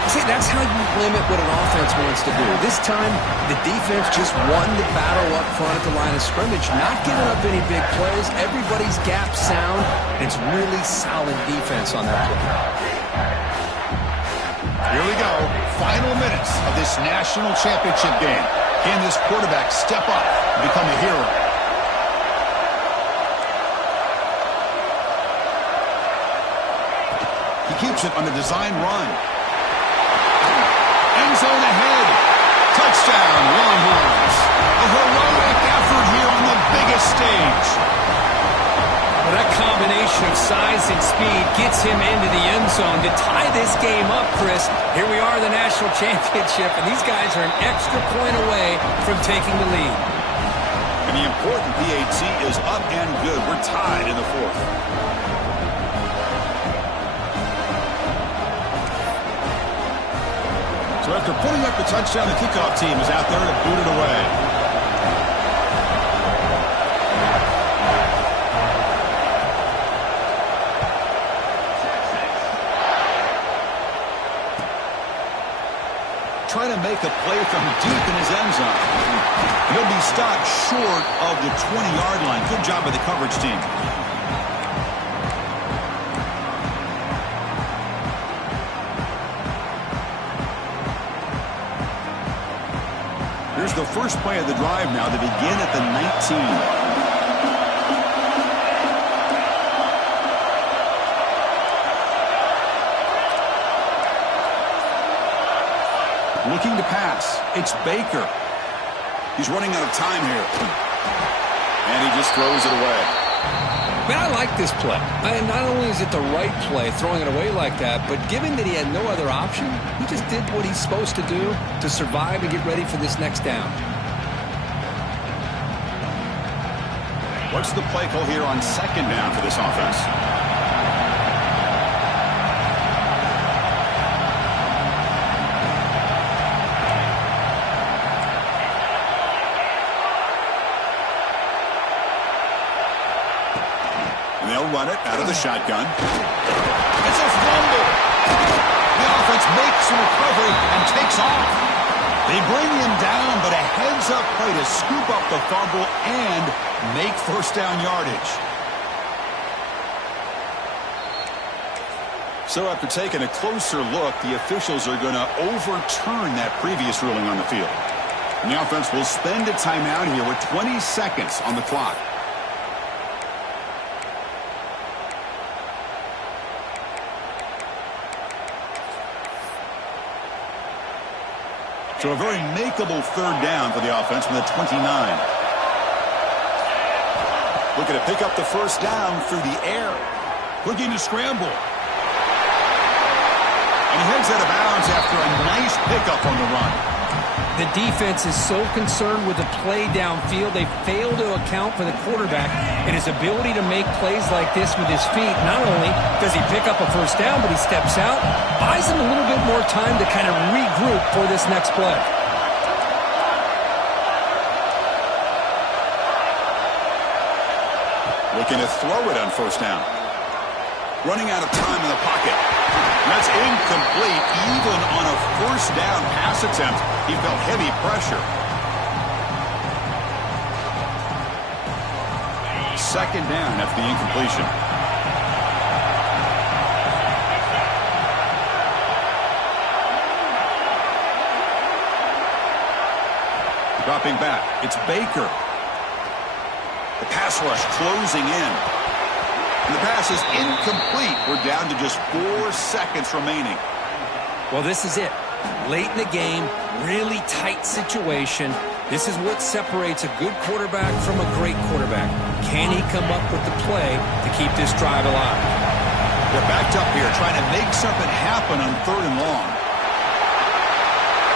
See, that's how you limit what an offense wants to do. This time, the defense just won the battle up front at the line of scrimmage, not giving up any big plays. Everybody's gap sound, and it's really solid defense on that play. Here we go. Final minutes of this national championship game. Can this quarterback step up and become a hero? He keeps it on the design run. End zone ahead. Touchdown, Longhorns. A heroic effort here on the biggest stage. Well, that combination of size and speed gets him into the end zone to tie this game up, Chris. Here we are in the national championship, and these guys are an extra point away from taking the lead. And the important PAT is up and good. We're tied in the fourth. So after putting up the touchdown, the kickoff team is out there to boot it away. Trying to make a play from deep in his end zone. He'll be stopped short of the 20-yard line. Good job by the coverage team. Here's the first play of the drive now. They begin at the 19. Looking to pass. It's Baker. He's running out of time here. And he just throws it away. Man, I like this play. Not only is it the right play, throwing it away like that, but given that he had no other option, he just did what he's supposed to do to survive and get ready for this next down. What's the play call here on second down for this offense? Run it out of the shotgun. It's a fumble. The offense makes a recovery and takes off. They bring him down, but a heads-up play to scoop up the fumble and make first down yardage. So after taking a closer look, the officials are going to overturn that previous ruling on the field. And the offense will spend a timeout here with 20 seconds on the clock. So a very makeable third down for the offense from the 29. Looking to pick up the first down through the air. Looking to scramble. And he heads out of bounds after a nice pickup on the run. The defense is so concerned with the play downfield, they fail to account for the quarterback and his ability to make plays like this with his feet. Not only does he pick up a first down, but he steps out, buys him a little bit more time to kind of regroup for this next play. Looking to throw it on first down. Running out of time in the pocket. That's incomplete. Even on a first down pass attempt, he felt heavy pressure. Second down after the incompletion. Dropping back. It's Baker. The pass rush closing in. And the pass is incomplete. We're down to just 4 seconds remaining. Well, this is it. Late in the game, really tight situation. This is what separates a good quarterback from a great quarterback. Can he come up with the play to keep this drive alive? They're backed up here trying to make something happen on third and long.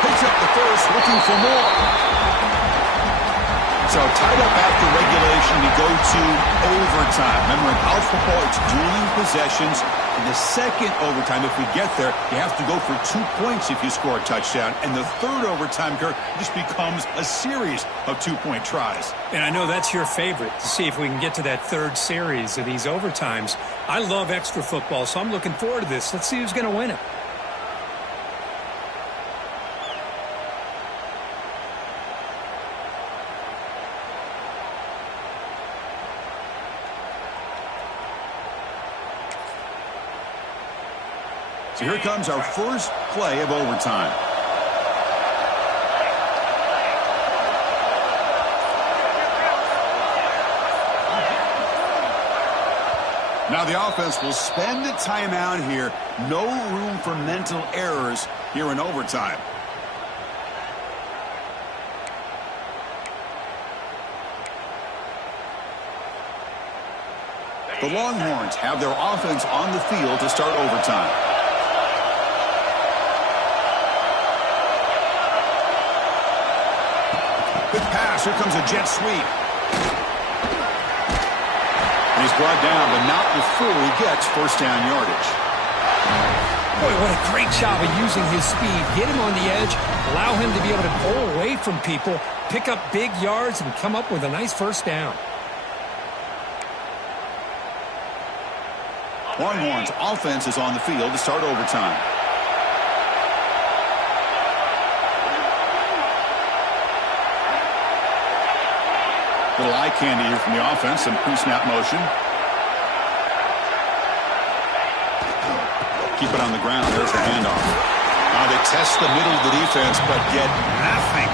Picks up the first, looking for more. So tied up after regulation, we go to overtime. Remember, in college football, it's dueling possessions. In the second overtime, if we get there, you have to go for 2 points if you score a touchdown. And the third overtime, Kirk, just becomes a series of 2-point tries. And I know that's your favorite, to see if we can get to that third series of these overtimes. I love extra football, so I'm looking forward to this. Let's see who's going to win it. So here comes our first play of overtime. Now the offense will spend a timeout here. No room for mental errors here in overtime. The Longhorns have their offense on the field to start overtime. Good pass. Here comes a jet sweep. He's brought down, but not before he gets first down yardage. Boy, what a great job of using his speed. Get him on the edge, allow him to be able to pull away from people, pick up big yards, and come up with a nice first down. Longhorns offense is on the field to start overtime. Little eye candy here from the offense, some pre-snap motion. Keep it on the ground. There's the handoff. Now they test the middle of the defense, but get nothing.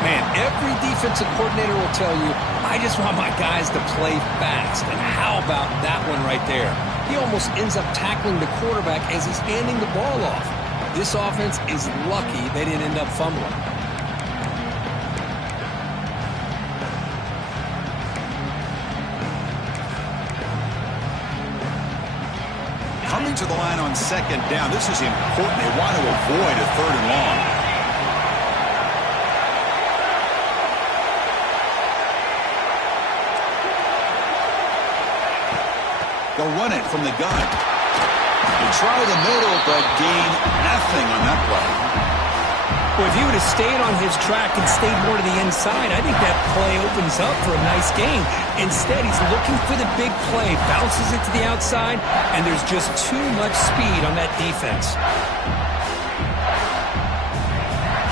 Man, every defensive coordinator will tell you, I just want my guys to play fast. And how about that one right there? He almost ends up tackling the quarterback as he's handing the ball off. This offense is lucky they didn't end up fumbling. Coming to the line on second down. This is important. They want to avoid a third and long. They'll run it from the gun. They try the middle, but gain nothing on that play. Well, if he would have stayed on his track and stayed more to the inside, I think that play opens up for a nice gain. Instead, he's looking for the big play, bounces it to the outside, and there's just too much speed on that defense.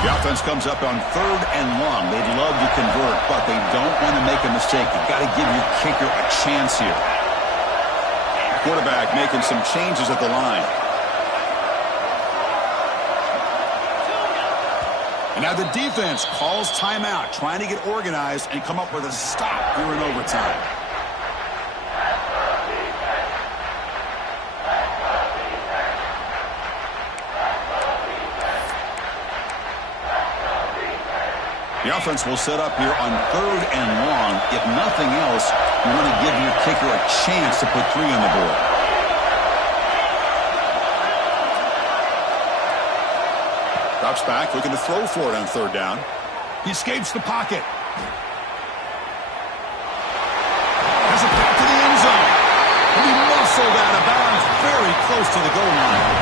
The offense comes up on third and long. They'd love to convert, but they don't want to make a mistake. You've got to give your kicker a chance here. Quarterback making some changes at the line. And now the defense calls timeout, trying to get organized and come up with a stop here in overtime. The offense will set up here on third and long. If nothing else, you want to give your kicker a chance to put 3 on the board. Drops back, looking to throw for it on third down. He escapes the pocket. Has it back to the end zone. And he muscled out of bounds very close to the goal line.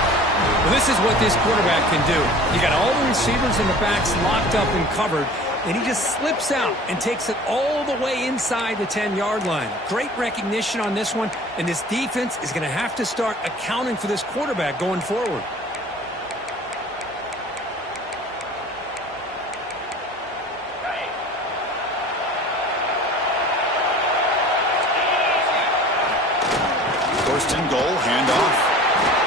Well, this is what this quarterback can do. You got all the receivers and the backs locked up and covered, and he just slips out and takes it all the way inside the 10-yard line. Great recognition on this one, and this defense is going to have to start accounting for this quarterback going forward. First and goal, handoff.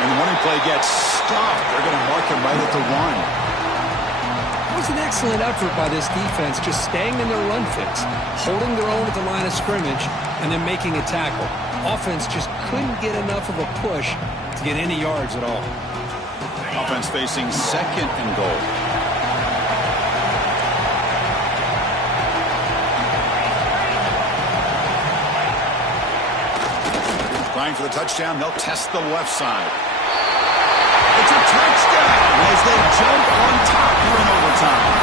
And the running play gets stopped. They're going to mark him right at the 1. It was an excellent effort by this defense, just staying in their run fix, holding their own at the line of scrimmage, and then making a tackle. Offense just couldn't get enough of a push to get any yards at all. Offense facing second and goal. Trying for the touchdown, they'll test the left side. It's a touchdown as they jump on top here in overtime.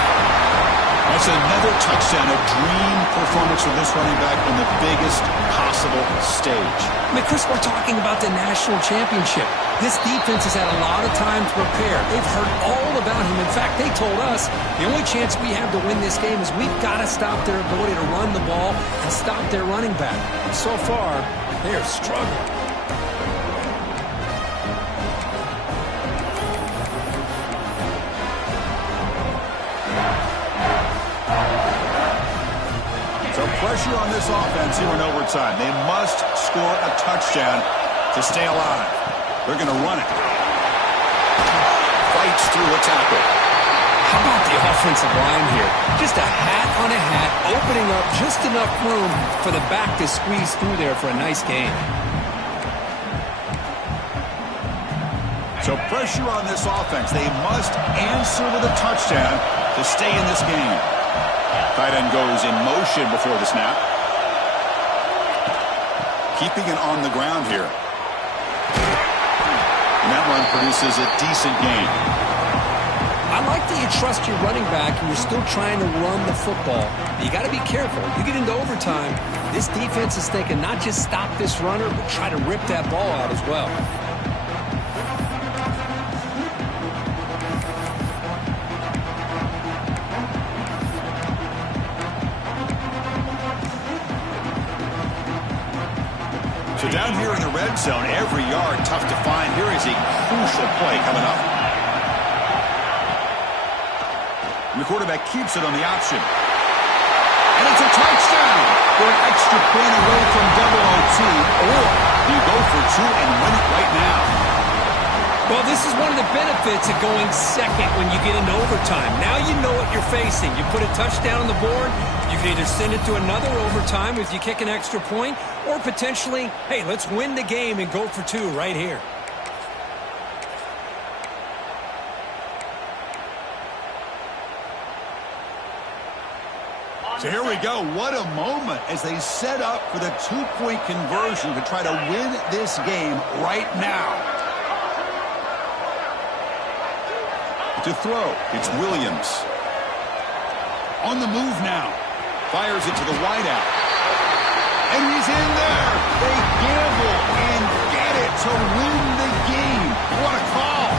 That's another touchdown, a dream performance for this running back on the biggest possible stage. I mean, Chris, we're talking about the national championship. This defense has had a lot of time to prepare. They've heard all about him. In fact, they told us the only chance we have to win this game is we've got to stop their ability to run the ball and stop their running back. And so far, they're struggling. So pressure on this offense here in overtime. They must score a touchdown to stay alive. They're going to run it. Fights through a tackle. How about the offensive line here? Just a hat on a hat, opening up just enough room for the back to squeeze through there for a nice gain. So pressure on this offense. They must answer with a touchdown to stay in this game. Tight end goes in motion before the snap. Keeping it on the ground here. And that run produces a decent gain. I like that you trust your running back and you're still trying to run the football. You got to be careful. You get into overtime, this defense is thinking not just stop this runner, but try to rip that ball out as well. So down here in the red zone, every yard tough to find. Here is a crucial play coming up. And the quarterback keeps it on the option. And it's a touchdown for an extra point away from double OT. Or you go for two and win it right now. Well, this is one of the benefits of going second when you get into overtime. Now you know what you're facing. You put a touchdown on the board, you can either send it to another overtime if you kick an extra point, or potentially, hey, let's win the game and go for two right here. So here we go. What a moment as they set up for the two-point conversion to try to win this game right now. To throw, it's Williams. On the move now. Fires it to the wideout. And he's in there. They gamble and get it to win the game. What a call.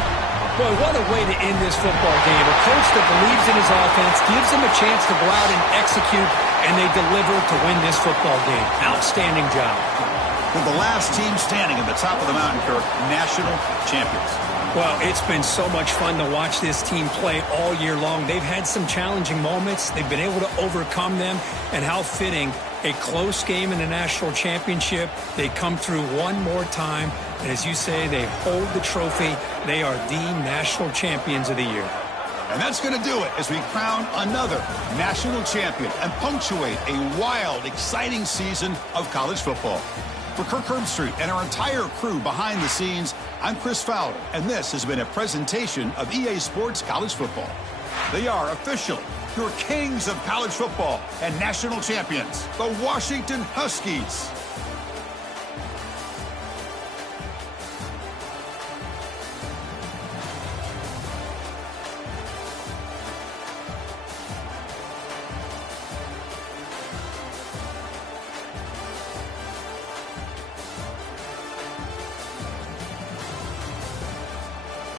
Boy, what a way to end this football game. A coach that believes in his offense, gives them a chance to go out and execute, and they deliver to win this football game. Outstanding job. With the last team standing at the top of the mountain, Kirk, national champions. Well, it's been so much fun to watch this team play all year long. They've had some challenging moments. They've been able to overcome them. And how fitting, a close game in the national championship. They come through one more time. And as you say, they hold the trophy. They are the national champions of the year. And that's going to do it as we crown another national champion and punctuate a wild, exciting season of college football. For Kirk Herbstreit and our entire crew behind the scenes, I'm Chris Fowler, and this has been a presentation of EA Sports College Football. They are officially your kings of college football and national champions, the Washington Huskies.